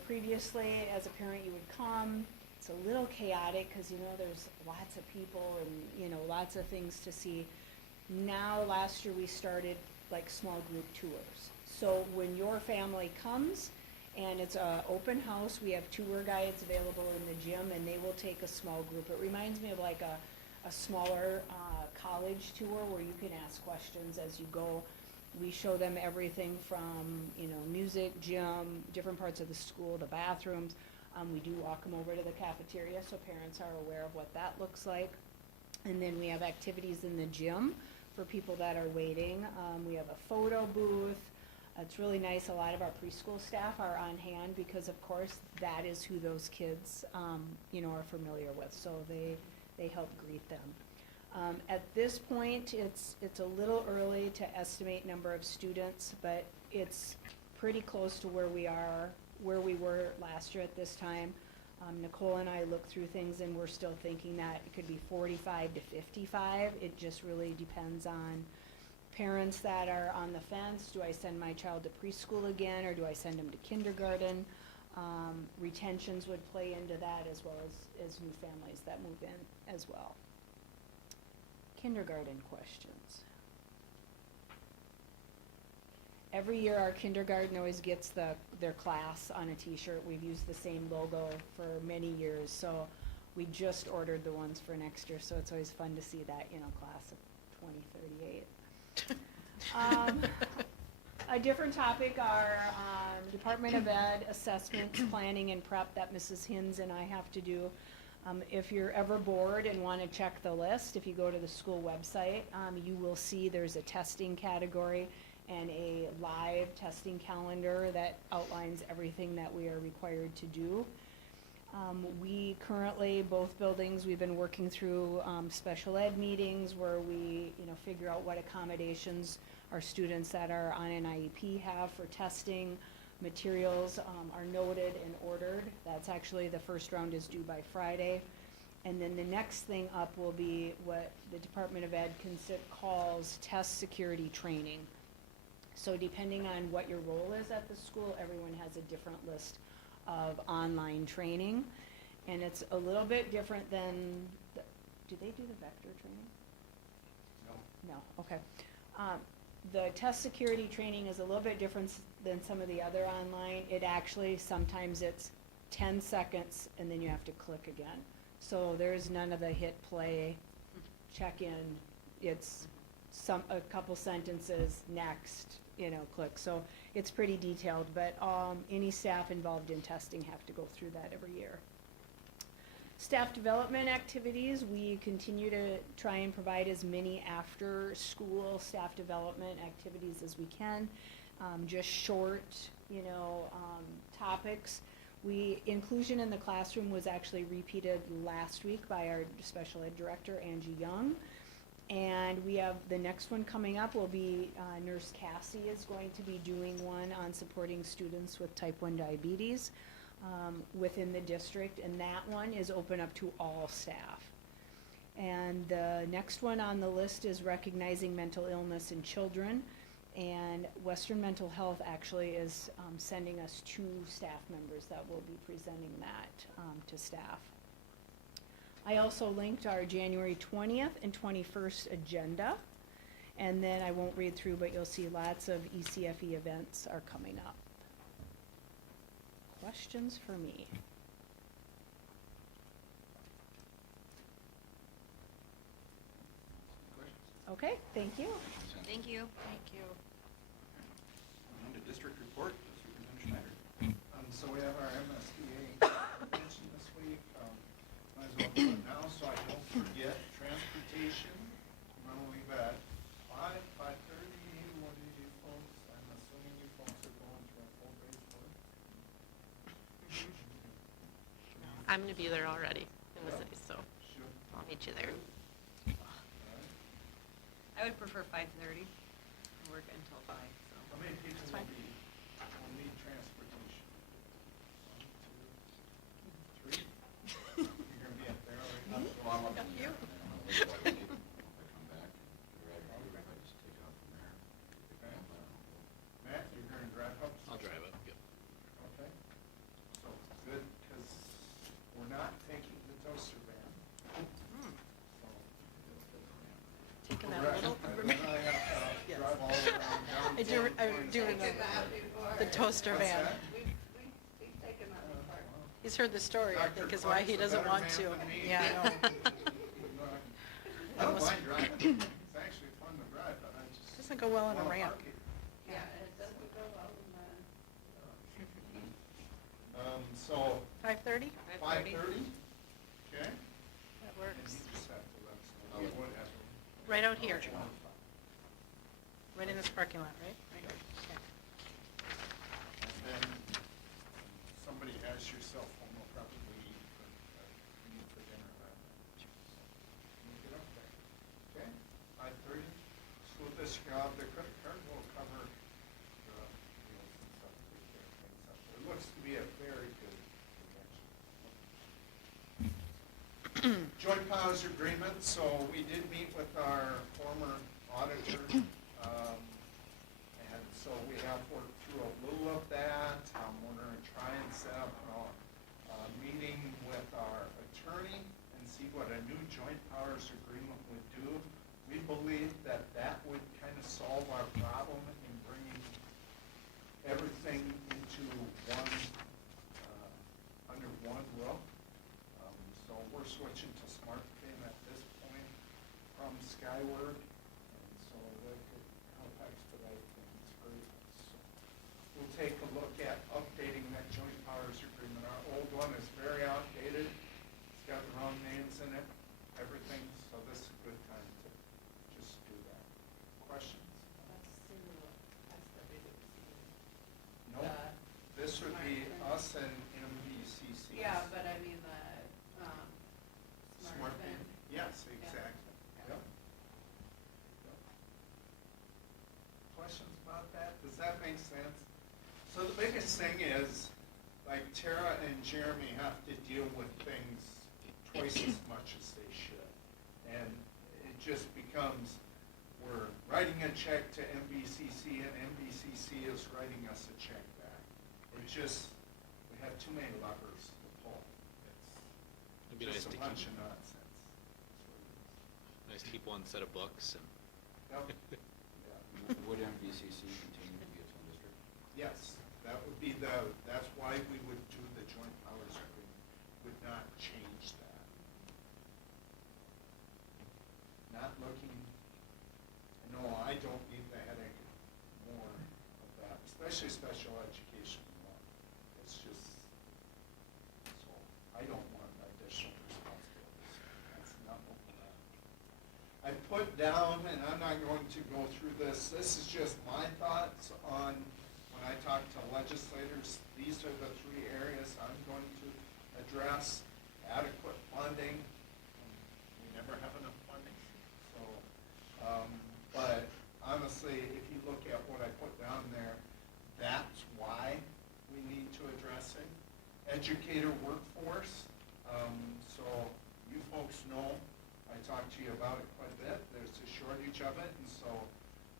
previously, as a parent, you would come. It's a little chaotic because, there's lots of people and, lots of things to see. Now, last year, we started like small group tours. So when your family comes and it's an open house, we have tour guides available in the gym, and they will take a small group. It reminds me of like a smaller college tour where you can ask questions as you go. We show them everything from, music, gym, different parts of the school, the bathrooms. We do walk them over to the cafeteria so parents are aware of what that looks like. And then we have activities in the gym for people that are waiting. We have a photo booth. It's really nice. A lot of our preschool staff are on hand because, of course, that is who those kids, are familiar with. So they help greet them. At this point, it's a little early to estimate number of students, but it's pretty close to where we were last year at this time. Nicole and I looked through things, and we're still thinking that it could be 45 to 55. It just really depends on parents that are on the fence. Do I send my child to preschool again, or do I send them to kindergarten? Retentions would play into that, as well as new families that move in as well. Kindergarten questions. Every year, our kindergarten always gets their class on a t-shirt. We've used the same logo for many years, so we just ordered the ones for next year, so it's always fun to see that, class of 2038. A different topic are Department of Ed assessments, planning, and prep that Mrs. Hins and I have to do. If you're ever bored and want to check the list, if you go to the school website, you will see there's a testing category and a live testing calendar that outlines everything that we are required to do. We currently, both buildings, we've been working through special ed meetings where we, figure out what accommodations our students that are on an IEP have for testing. Materials are noted and ordered. That's actually, the first round is due by Friday. And then the next thing up will be what the Department of Ed calls test security training. So depending on what your role is at the school, everyone has a different list of online training. And it's a little bit different than, do they do the vector training? No, okay. The test security training is a little bit different than some of the other online. It actually, sometimes it's 10 seconds and then you have to click again. So there's none of the hit play, check in. It's a couple sentences, next, click. So it's pretty detailed, but any staff involved in testing have to go through that every year. Staff development activities, we continue to try and provide as many after-school staff development activities as we can. Just short, topics. Inclusion in the classroom was actually repeated last week by our special ed director, Angie Young. And we have the next one coming up will be Nurse Cassie is going to be doing one on supporting students with type 1 diabetes within the district, and that one is open up to all staff. And the next one on the list is recognizing mental illness in children, and Western Mental Health actually is sending us 2 staff members that will be presenting that to staff. I also linked our January 20th and 21st agenda, and then I won't read through, but you'll see lots of ECFE events are coming up. Questions for me? Okay, thank you. Thank you. Thank you. On to district report, Superintendent Schneider. So we have our MSBA convention this week. Might as well do it now so I don't forget. Transportation, I'm gonna leave at 5:30. What do you folks, I'm assuming you folks are going to a full day tour? I'm gonna be there already in the city, so Sure. I'll meet you there. I would prefer 5:30. I work until 5, so. How many people That's will fine. will need transportation? 1, 2, 3? You're gonna be up there already? Well, I'm up in You. there. I come back, I just take off from there. Matt, you're gonna drive up? I'll drive it, yep. Okay. So, good, because we're not taking the toaster van. So, Taking that correct. little. And then I have to Yes. drive all around I downtown. do remember the toaster What's van. that? He's heard the story, I think, Dr. is why he Clark's a doesn't better want man to. than me. Yeah, I know. I don't Almost- mind driving. It's actually fun to drive, but I just. Doesn't go well on a wanna ramp. park it. Yeah, it doesn't go well in So, 5:30? 5:30? Okay. That works. And you just have to let us know whatever. Right out here. Right in this parking lot, right? Okay. And then somebody has your cell phone, will probably need for dinner that night. Can you get up there? Okay, 5:30. School district, the credit card will cover the meals and stuff, take care of things up there. It looks to be a very good convention. Joint powers agreement, so we did meet with our former auditor, and so we have worked through a little of that. We're gonna try and set up a meeting with our attorney and see what a new joint powers agreement would do. We believe that that would kind of solve our problem in bringing everything into one, under one roof. So we're switching to SmartFin at this point from Skyward, and so that could help expedite things further. So we'll take a look at updating that joint powers agreement. Our old one is very outdated. It's got the wrong names in it, everything, so this is a good time to just do makes sense. So the biggest thing is, like Tara and Jeremy have to deal with things twice as much as they should. And it just becomes, we're writing a check to MVCC and MVCC is writing us a check back. It just, we have too many levers to pull. It'd be It's nice just a to bunch keep, of nonsense. nice to keep one set of books and. Yep. Would MVCC continue to be its own district? Yes, that would be that's why we would do the joint powers agreement, would not change that. Not looking, no, I don't need the headache more of that, especially special education law. It's just, so, I don't want additional responsibilities. That's not what we're at. I put down, and I'm not going to go through this is just my thoughts on, when I talk to legislators, these are the three areas I'm going to address. Adequate funding, we never have enough funding, so, but honestly, if you look at what I put down there, that's why we need to address it. Educator workforce, so you folks know, I talked to you about it quite a bit, there's a shortage of it, and so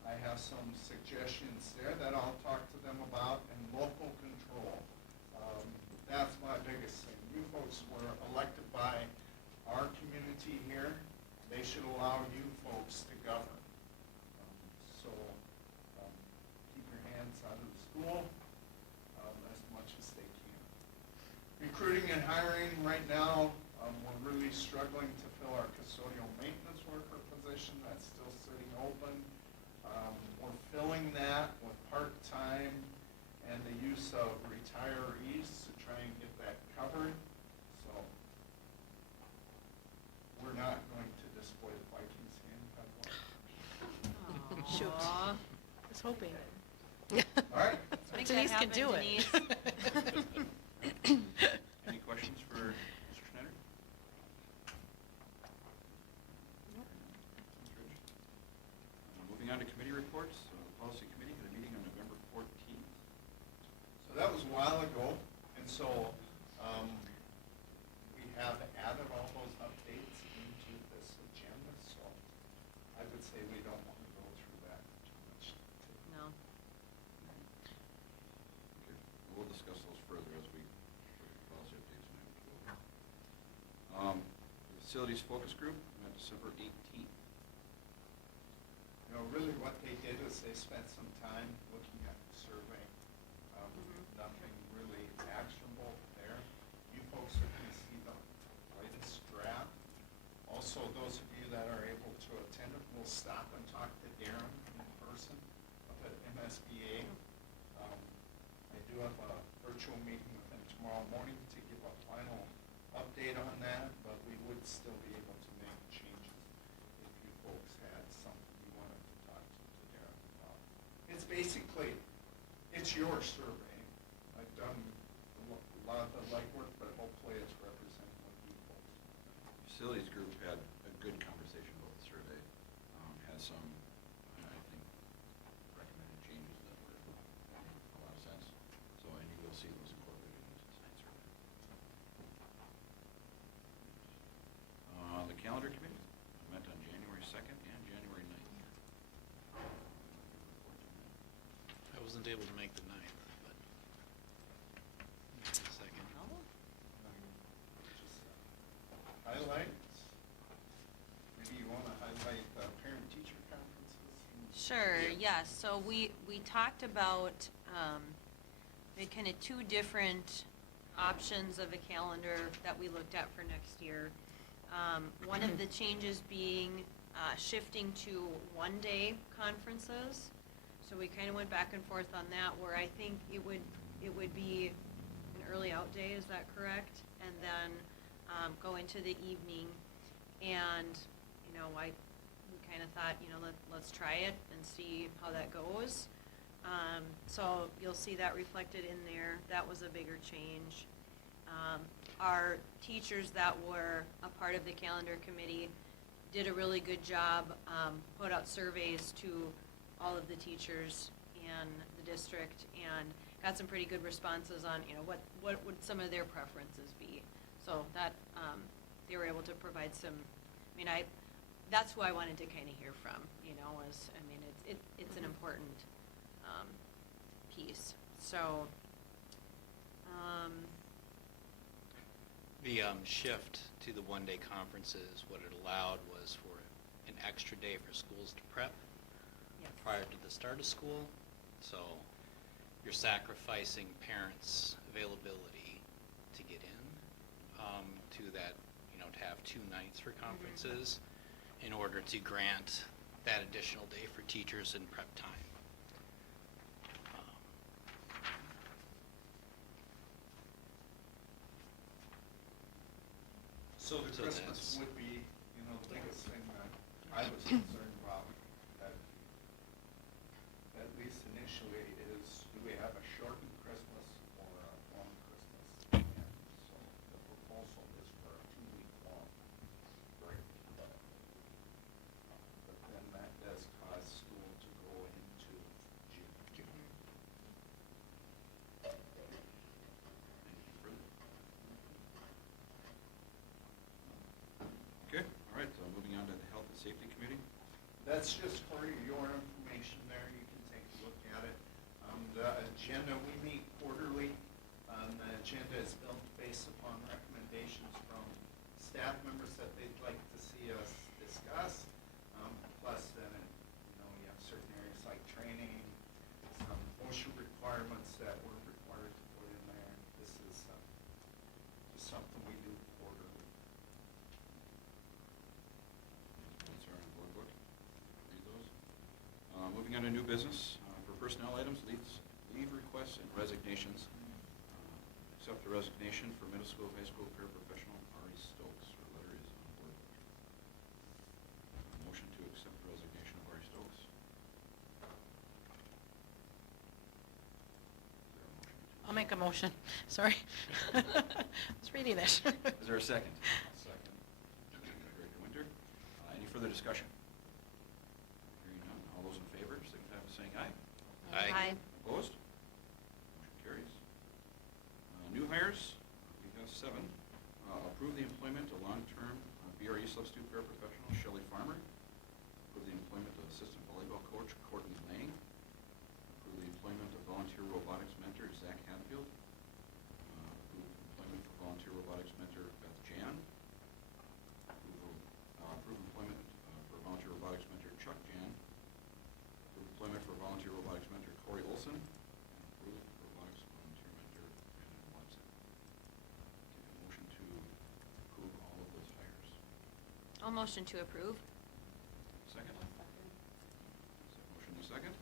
I have some suggestions there that I'll talk to them about, and local control. That's my biggest thing. You folks were elected by our community here. They should allow you folks to govern. So keep your hands out of the school as much as they can. Recruiting and hiring right now, we're really struggling to fill our custodial maintenance worker position. That's still sitting open. We're filling that with part-time and the use of retirees to try and get that covered. So we're not going to display the Vikings hand. Shoot. Aw. I was hoping. All right. Make Denise that can happen, do it. Denise. Any questions for Mr. Schneider? Moving on to committee reports, the policy committee had a meeting on November 14th. So that was a while ago, and so we have added all those updates into this agenda, so I would say we don't want to go through that too much today. No. Okay, we'll discuss those further as we look at policy updates and have the facilities focus group met December 18th. You know, really what they did is they spent some time looking at the survey. Nothing really actionable there. You folks are going to see the latest draft. Also, those of you that are able to attend it, will stop and talk to Darren in person up at MSBA. I do have a virtual meeting with him tomorrow morning to give a final update on that, but we would still be able to make changes if you folks had something you wanted to talk to Darren about. It's basically, it's your survey. I've done a lot of the legwork, but hopefully it's representing what you folks do. Facilities group had a good conversation about the survey, had some, I think, recommended changes that were made a lot of sense. So, and you will see those incorporated into tonight's survey. The calendar committee met on January 2nd and January 9th. I wasn't able to make the 9th, but. The second. Just, highlights. Maybe you want to highlight the parent-teacher conferences? Sure, yes, so we talked about, kind of two different options of a calendar that we looked at for next year. One of the changes being, shifting to one-day conferences. So we kind of went back and forth on that, where I think it would be an early out day, is that correct? And then, go into the evening, and, we kind of thought, let's try it and see how that goes. So you'll see that reflected in there. That was a bigger change. Our teachers that were a part of the calendar committee did a really good job, put out surveys to all of the teachers and the district and got some pretty good responses on, you know, what would some of their preferences be. So that, they were able to provide some, I mean, that's who I wanted to kind of hear from, you know, was, I mean, it's an important, piece. So, The shift to the one-day conferences, what it allowed was for an extra day for schools to prep yeah. prior to the start of school. So you're sacrificing parents' availability to get in to that, you know, to have 2 nights for conferences in order to grant that additional day for teachers in prep time. So the So Christmas that's- would be, you know, the biggest thing that I was concerned about, that at least initially, is do we have a shortened Christmas or a long Christmas? And so the proposal is for a 2-week long break. But then that does cause school to go into June. Okay, all right, moving on to the Health and Safety Committee. That's just for your information there, you can take a look at it. The agenda, we meet quarterly. The agenda is built based upon recommendations from staff members that they'd like to see us discuss. Plus then, you know, you have certain areas like training, some OSHA requirements that we're required to put in there. This is just something we do quarterly. These are on the board book. Read those. Moving on to new business, for personnel items, leave requests and resignations. Accept the resignation for middle school, high school paraprofessional Ari Stokes. Her letter is on board. Motion to accept the resignation of Ari Stokes. Is there a motion to- I'll make a motion, sorry. I was reading it. Is there a second? Second. Director Winter. Any further discussion? Hearing none, all those in favor, signify by saying aye. Aye. Opposed? Motion carries. New hires, we have 7. Approve the employment of long-term BRE substitute paraprofessional Shelley Farmer. Approve the employment of assistant volleyball coach Courtney Lang. Approve the employment of volunteer robotics mentor Zach Hadfield. Approve employment for volunteer robotics mentor Beth Jan. Approve employment for volunteer robotics mentor Chuck Jan. Approve employment for volunteer robotics mentor Corey Olson. And approve robotics volunteer mentor Brandon Watson. Take a motion to approve all of those hires. I'll motion to approve. Second? Motion and a second.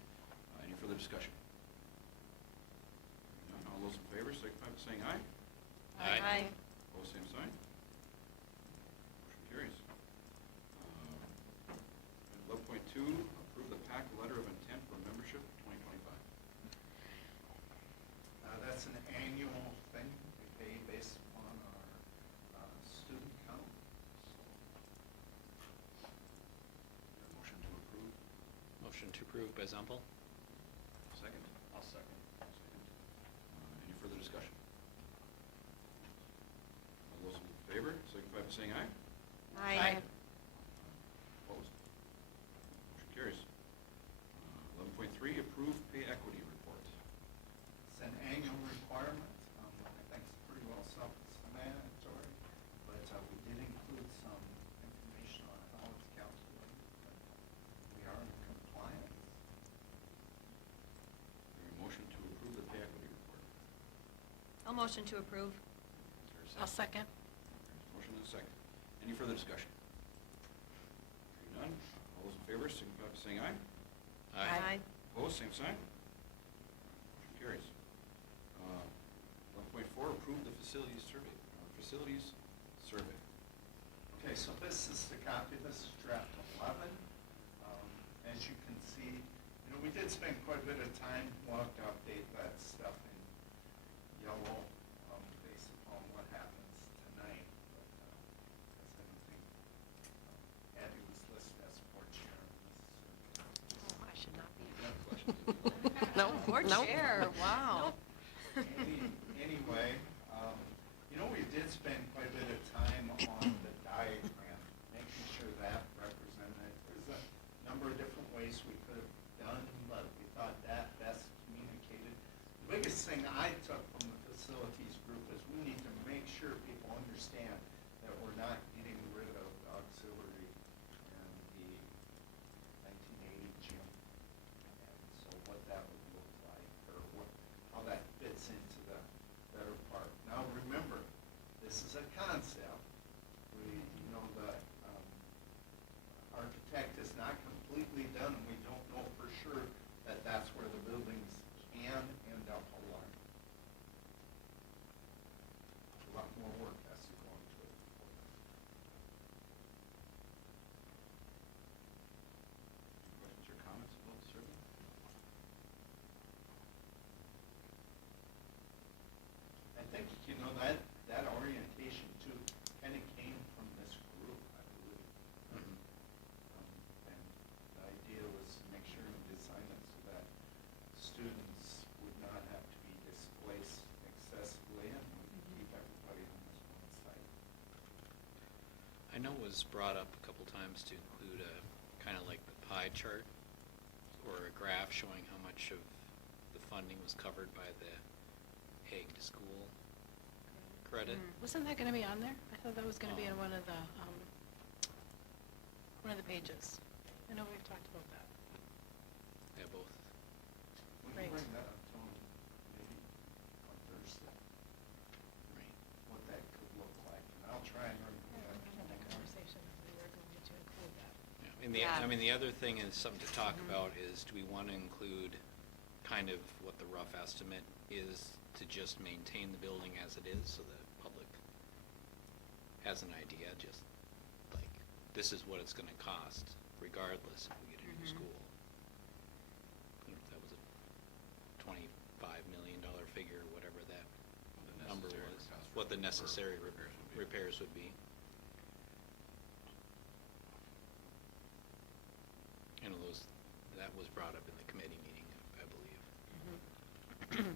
Any further discussion? Hearing none, all those in favor, signify by saying aye. Aye. Opposed, same sign. Motion carries. 11.2, approve the PAC letter of intent for membership 2025. That's an annual thing we pay based upon our student count. Motion to approve. Motion to approve by Zumpel. Second? I'll second. Any further discussion? All those in favor, signify by saying aye. Aye. Opposed? Motion carries. 11.3, approve pay equity report. It's an annual requirement. I think it's pretty well self-explanatory, but we did include some information on how it's calculated. But we are in compliance. Is there a motion to approve the pay equity report? I'll motion to approve. Is there a I'll second. There's a motion and a second. Any further discussion? Hearing none, all those in favor, signify by saying aye. Opposed, same sign. Motion carries. 11.4, approve the facilities survey. Okay, so this is the copy, this is draft 11. As you can see, you know, we did spend quite a bit of time, we'll have to update that stuff in yellow, based upon what happens tonight. But, as anything, Abby was listed as board chair of this. Oh, I should not be. You have a question? No. Board Nope. chair, wow. Anyway, we did spend quite a bit of time on the diagram, making sure that represented. There's a number of different ways we could have done, but we thought that best communicated. The biggest thing I took from the facilities group is we need to make sure people understand that we're not getting rid of the auxiliary and the 1980 gym. And so what that would look like, or how that fits into the better part. Now, remember, this is a concept. The architect is not completely done, and we don't know for sure that that's where the buildings can end up aligned. A lot more work has to go into it before that. Questions or comments about the survey? I think, that orientation too kind of came from this group, I believe. And the idea was to make sure and design it so that students would not have to be displaced excessively and we could keep everybody on this one site. I know it was brought up a couple times to include a kind of like the pie chart or a graph showing how much of the funding was covered by the Hague to School credit. Wasn't that gonna be on there? I thought that was gonna be in one of the pages. I know we've talked about that. Yeah, both. We Right. can bring that up to them maybe on Thursday, Right. what that could look like. And I'll try and We had that conversation, that we were going to include that. Yeah, and Yeah. the other thing is something to talk about is, do we want to include kind of what the rough estimate is to just maintain the building as it is, so the public has an idea, just like, this is what it's gonna cost regardless if we get a new school. I don't know if that was a $25 million figure, or whatever that The number necessary was, cost what the for necessary repairs would be. repairs would be. That was brought up in the committee meeting, I believe.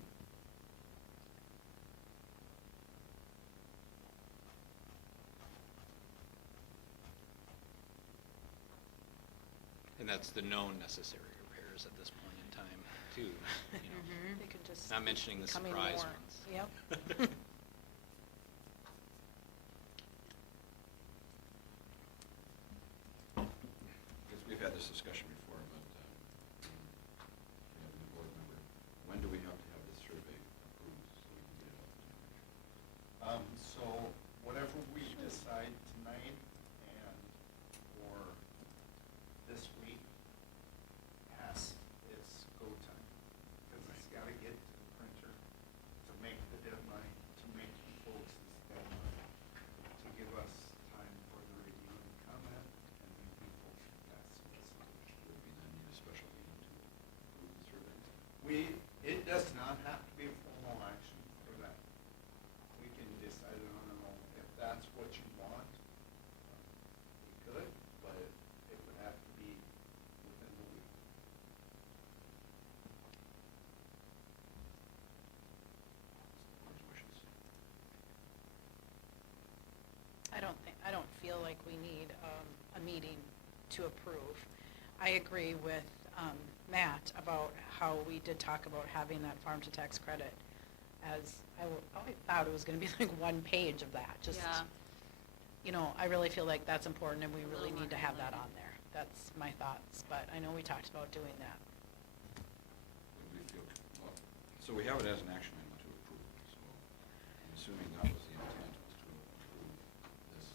And that's the known necessary repairs at this point in time, too, They could just. Not mentioning the becoming surprise more. ones. Yep. Because we've had this discussion before, but we have a new board member. When do we have to have this survey approved so we can get it out to generation? So whatever we decide tonight and for this week it's go time. Because it's gotta get to the printer to make the deadline, to make you folks this deadline, to give us time for the review and comment, and then you folks can pass this. Would we then need a special meeting to approve the survey? It does not have to be a formal action for that. We can decide it on our own. If that's what you want, we could, but it would have to be within the week. Board's wishes. I don't feel like we need a meeting to approve. I agree with Matt about how we did talk about having that farm to tax credit as, I thought it was gonna be like one page of that, just, Yeah. I really feel like that's important and we A really little need to more have that highlighted. on there. That's my thoughts, but I know we talked about doing that. Would we feel, well, so we have it as an action item to approve, so I'm assuming that was the intent, was to approve this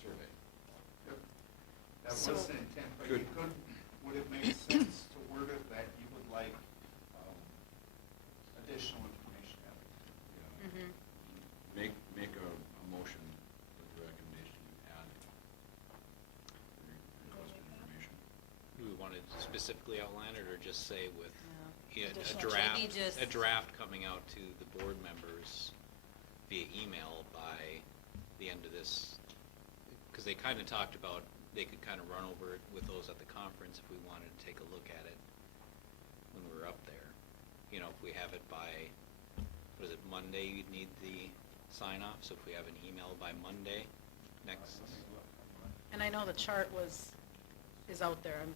survey. That So- was the intent, but Good. you could, would it make sense to word it that you would like additional information out of it? Yeah. Mm-hmm. Make a motion with the recommendation you add requested information. Do we want to specifically outline it, or just say with a Additional draft, Maybe just- a draft coming out to the board members via email by the end of this? Because they kind of talked about, they could kind of run over it with those at the conference if we wanted to take a look at it when we were up there. you know, if we have it by, what is it, Monday, you'd need the sign off, so if we have an email by Monday, next, And I know the chart is out there. I'm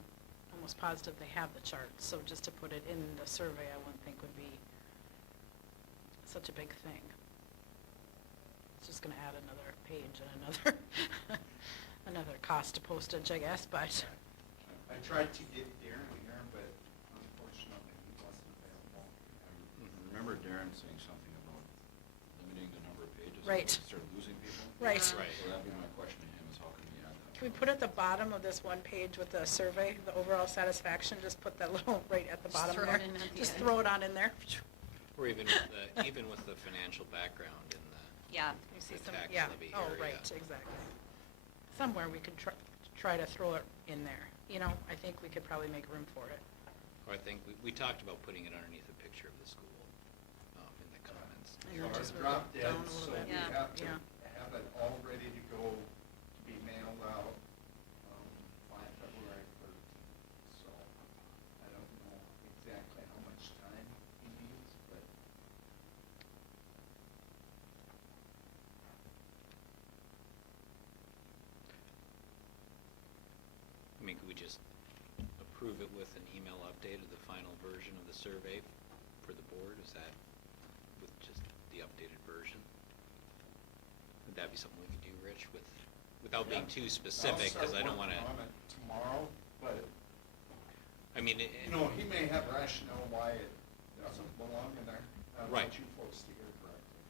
almost positive they have the chart, so just to put it in the survey, I wouldn't think would be such a big thing. It's just gonna add another page and another, another cost to postage, I guess, but, I tried to get Darren here, but unfortunately he wasn't available. I remember Darren saying something about limiting the number of pages. Right. Start losing people. right. Right. So that'd be my question to him, is how can we add that? Can we put at the bottom of this one page with the survey, the overall satisfaction, just put that little right at the Just bottom throw there? it in at the Just end. throw it on in there. or even with the financial background in the, Yeah. You see the some, tax yeah, levy oh, area. right, exactly. Somewhere we could try to throw it in there, you know, I think we could probably make room for it. Or I think we talked about putting it underneath a picture of the school, in the comments. You know, Or just move drop it dead, down a little so bit. we Yeah. have to Yeah. have it all ready to go, to be mailed out, by February 13th. So I don't know exactly how much time he needs, but I mean, could we just approve it with an email update of the final version of the survey for the board? Is that with just the updated version? Would that be something we could do, Rich, without being too specific, because I don't want to, I'll start working on it tomorrow, but, I mean, you know, he may have rationale why it doesn't belong in there. I Right. want you folks to hear correctly.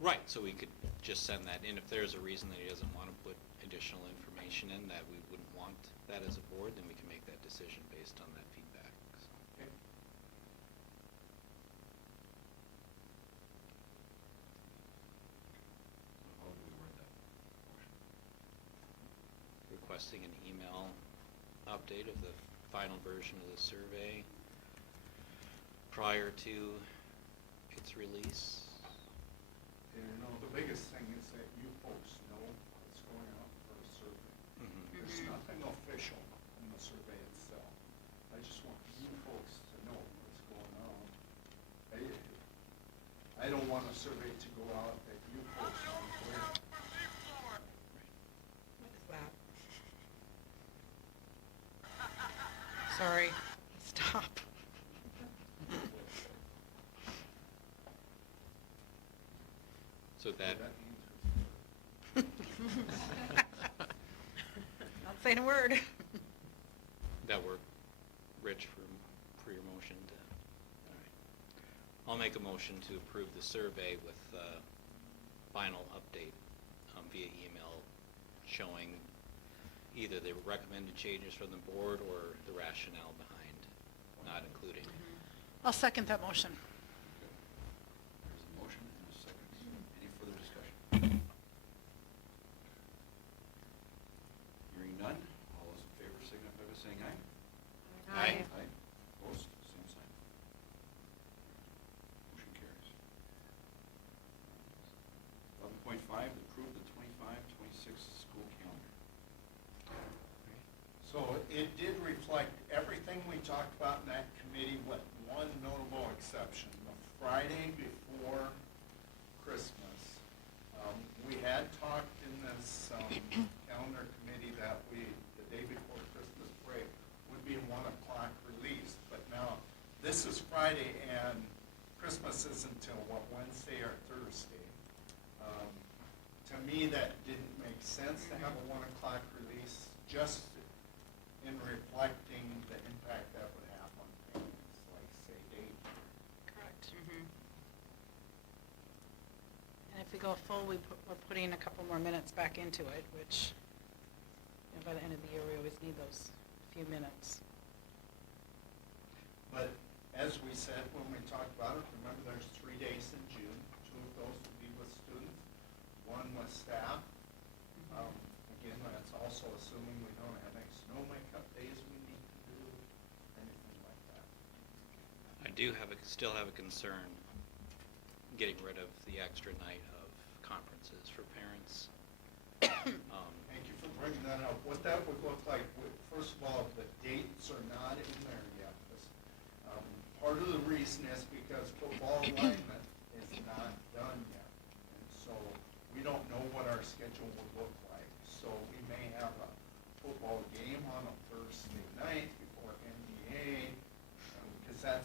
right, so we could just send that in. If there's a reason that he doesn't want to put additional information in that we wouldn't want that as a board, then we can make that decision based on that feedback. So, Okay. How do we word that motion? requesting an email update of the final version of the survey prior to its release. And, you know, the biggest thing is that you folks know what's going on for a survey. There's nothing official in the survey itself. I just want you folks to know what's going on. I don't want a survey to go out that you folks aren't aware of. What is that? Sorry, stop. So that, That means Not saying a word. that work, Rich, for your motion to, all right. I'll make a motion to approve the survey with final update via email showing either the recommended changes from the board or the rationale behind not including. I'll second that motion. There's a motion and a second. Any further discussion? Hearing none, all those in favor signify by saying aye. Aye. Aye. Opposed, same sign. Motion carries. 11.5, approve the 25-26 school calendar. So it did reflect everything we talked about in that committee with one notable exception. The Friday before Christmas, we had talked in this calendar committee that the day before Christmas break would be a 1 o'clock release. But now, this is Friday and Christmas isn't until, Wednesday or Thursday. To me, that didn't make sense to have a 1 o'clock release, just in reflecting the impact that would have on things like, say, date. Correct. And if we go full, we're putting a couple more minutes back into it, which, you know, by the end of the year, we always need those few minutes. But as we said when we talked about it, remember there's 3 days in June. 2 of those would be with students, 1 with staff. Again, that's also assuming we don't have any snow makeup days we need to do, anything like that. I do still have a concern getting rid of the extra night of conferences for parents. Thank you for bringing that up. What that would look like, first of all, the dates are not in there yet. Part of the reason is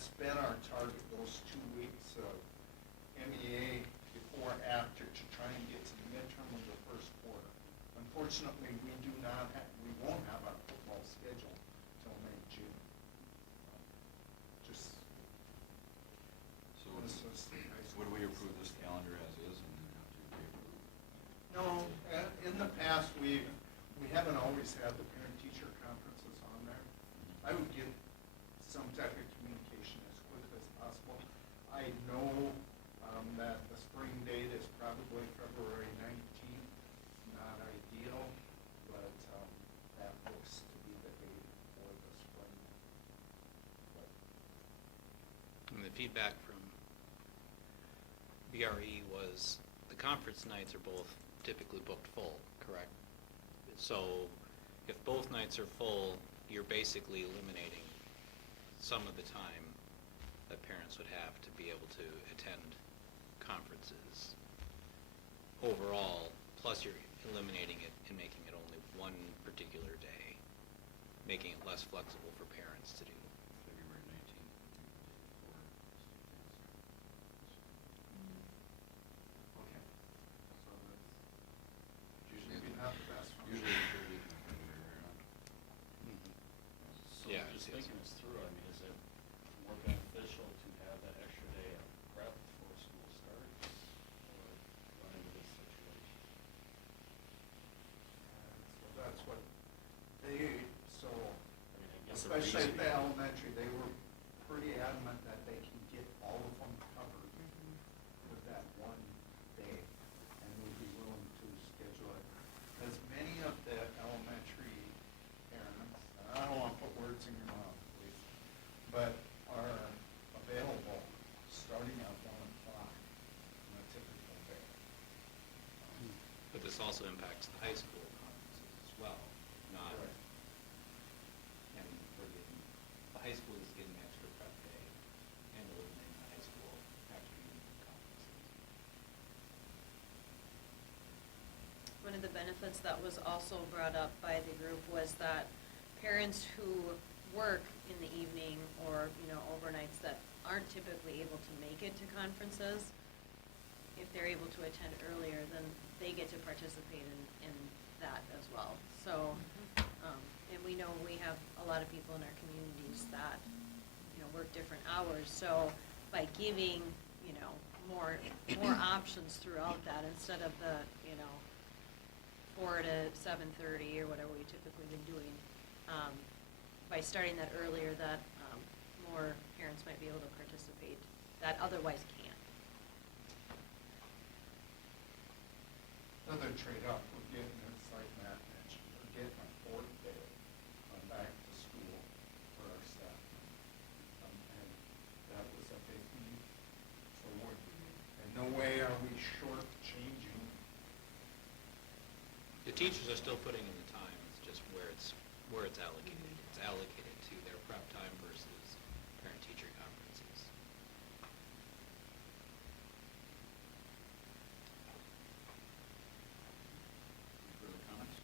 that's been our target, those 2 weeks of MEA before, after, to try and get to the midterm of the first quarter. Unfortunately, we won't have our football schedule till May, June. Just, So this was the high school. would we approve this calendar as is and then have to reapprove? No, in the past, we haven't always had the parent-teacher conferences on there. I would get some type of communication as quick as possible. I know that the spring date is probably February 19th, not ideal, but that looks to be the date for the spring. And the feedback from BRE was the conference nights are both typically booked full, correct? So if both nights are full, you're basically eliminating some of the time that parents would have to be able to attend conferences overall, plus you're eliminating it and making it only one particular day, making it less flexible for parents to do. February 19th. Okay. So that's Usually maybe not the best one. Usually the third week in February, right? So Yeah, just yes. thinking this through, I mean, is it more beneficial to have that extra day of prep before school starts or run into this situation? So that's what they, so, I mean, I guess the especially at reason- the elementary, they were pretty adamant that they can get all of them covered with that one day, and would be willing to schedule it. Because many of the elementary parents, and I don't want to put words in your mouth, please, but are available starting at 1 o'clock on a typical day. But this also impacts the high school conferences as well, not, Correct. and for the high school is getting extra prep day and eliminating the high school afternoon conferences. One of the benefits that was also brought up by the group was that parents who work in the evening or, overnights that aren't typically able to make it to conferences, if they're able to attend earlier, then they get to participate in that as well. So, and we know we have a lot of people in our communities that, work different hours. So by giving, more options throughout that instead of the, 4 to 7:30 or whatever we typically been doing, by starting that earlier, that more parents might be able to participate that otherwise can't. Another trade-off we're getting is, like Matt mentioned, we're getting a 4th day on back to school for our staff. And that was a big need. So we're, in no way are we shortchanging. The teachers are still putting in the time, it's just where it's allocated. It's allocated to their prep time versus parent-teacher conferences. Any further comments?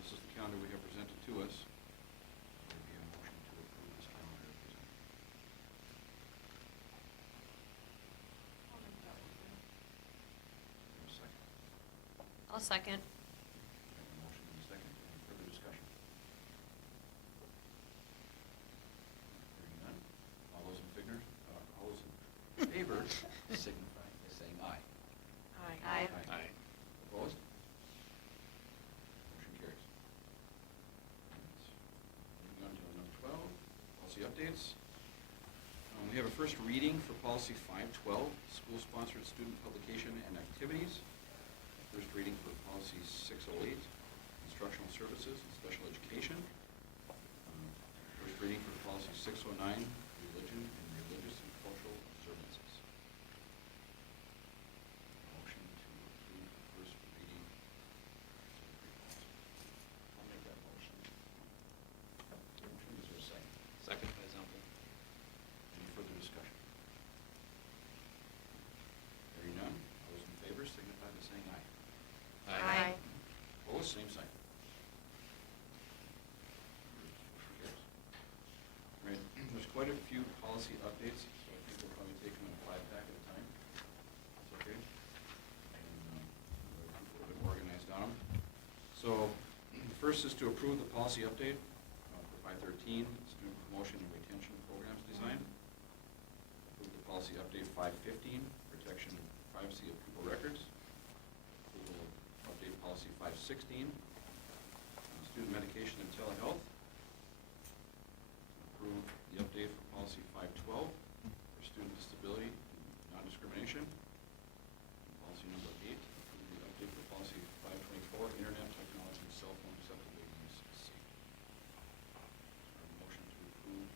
This is the calendar we have presented to us. There would be a motion to approve this calendar as presented. Is there a second? I'll second. We have a motion and a second. Any further discussion? Hearing none. All those in favor signify by saying aye. Aye. Aye. Opposed? Motion carries. Moving on to number 12, policy updates. We have a first reading for policy 512, school-sponsored student publication and activities. First reading for policy 608, instructional services and special education. First reading for policy 609, religion and religious and cultural observances. Motion to approve the first reading. I'll make that motion. Motion, is there a second? Second by Zempel. Any further discussion? Hearing none, all those in favor signify by saying aye. Aye. Opposed, same sign. policy updates, so I think we'll probably take them in a 5-pack at a time. That's okay? And keep a little bit organized on them. So the first is to approve the policy update for 513, student promotion and retention programs design. Approve the policy update 515, protection and privacy of pupil records. Approval of update policy 516, student medication and telehealth. Approve the update for policy 512 for student disability and non-discrimination. And policy number 8, approve the update for policy 524, internet technology and cell phone acceptable use and safety. Motion to approve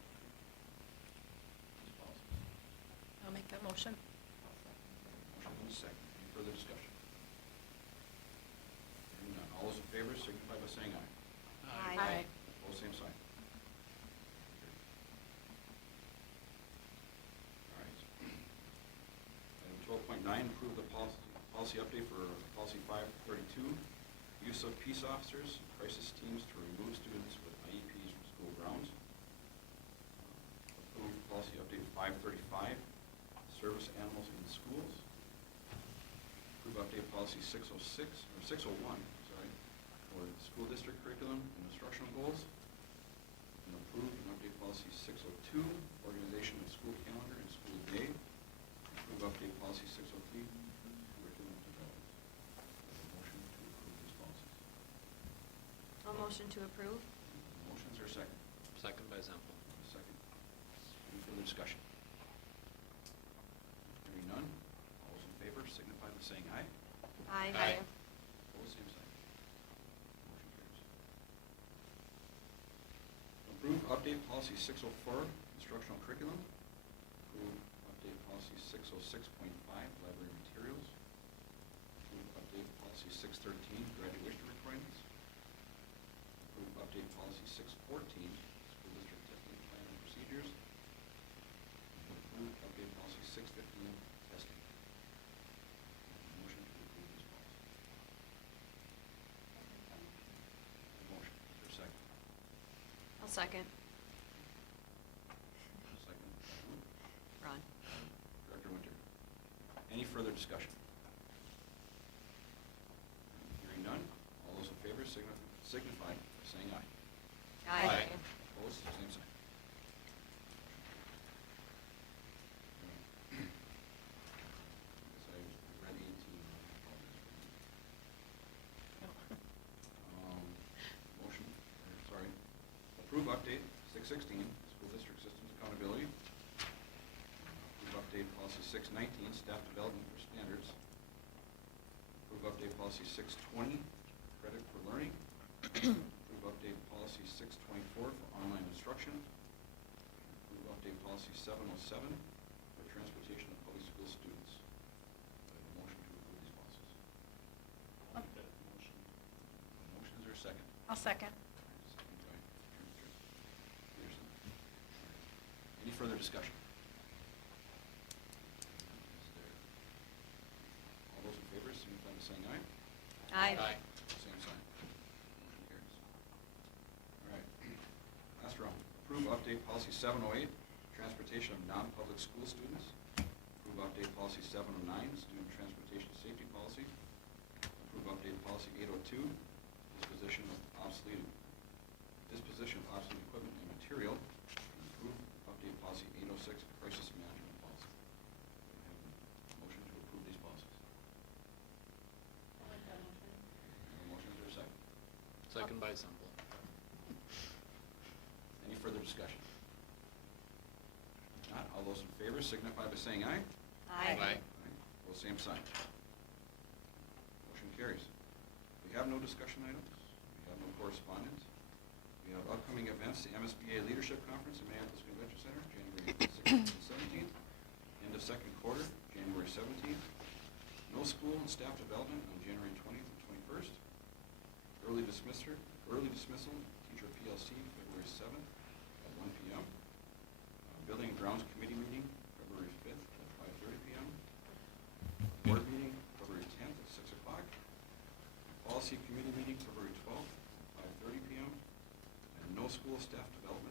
these policies. I'll make that motion. Motion and a second. Any further discussion? Hearing none. All those in favor signify by saying aye. Aye. Opposed, same sign. All right. Item 12.9, approve the policy update for policy 532, use of peace officers, crisis teams to remove students with IEPs from school grounds. Approve policy update 535, service animals in schools. Approve update policy 606, or 601, sorry, for school district curriculum and instructional goals. And approve and update policy 602, organization of school calendar and school day. Approve update policy 603, curriculum development. Motion to approve these policies. I'll motion to approve. Motions are second. Second by Zempel. Second. Any further discussion? Hearing none. All those in favor signify by saying aye. Aye. Opposed, same sign. Motion carries. Approve update policy 604, instructional curriculum. Approve update policy 606.5, library materials. Approve update policy 613, graduation requirements. Approve update policy 614, school district testing plan and procedures. Approve update policy 615, testing. Motion to approve these policies. Motion, is there a second? I'll second. Second. Ron. Director Winter. Any further discussion? Hearing none, all those in favor signify by saying aye. Aye. Opposed, same sign. Guess I read 18. Motion, sorry. Approve update 616, school district systems accountability. Approve update policy 619, staff development for standards. Approve update policy 620, credit for learning. Approve update policy 624 for online instruction. Approve update policy 707 for transportation of public school students. I have a motion to approve these policies. I'll make that motion. Motion, is there a second? I'll second. Second by Director Peterson. Any further discussion? Is there? All those in favor signify by saying aye. Aye. Same sign. Motion carries. All right. Last round. Approve update policy 708, transportation of non-public school students. Approve update policy 709, student transportation safety policy. Approve update policy 802, disposition of obsolete equipment and material. And approve update policy 806, crisis management policy. Do I have a motion to approve these policies? Motion, is there a second? Second by Zempel. Any further discussion? If not, all those in favor signify by saying aye. Aye. Well, same sign. Motion carries. We have no discussion items. We have no correspondence. We have upcoming events, the MSBA Leadership Conference in Minneapolis Convention Center, January 16th and 17th. End of second quarter, January 17th. No school and staff development on January 20th and 21st. Early dismissal, teacher PLC, February 7th at 1 p.m. Building and Grounds Committee meeting, February 5th at 5:30 p.m. Board meeting, February 10th at 6 o'clock. Policy Committee meeting, February 12th at 5:30 p.m. And no school staff development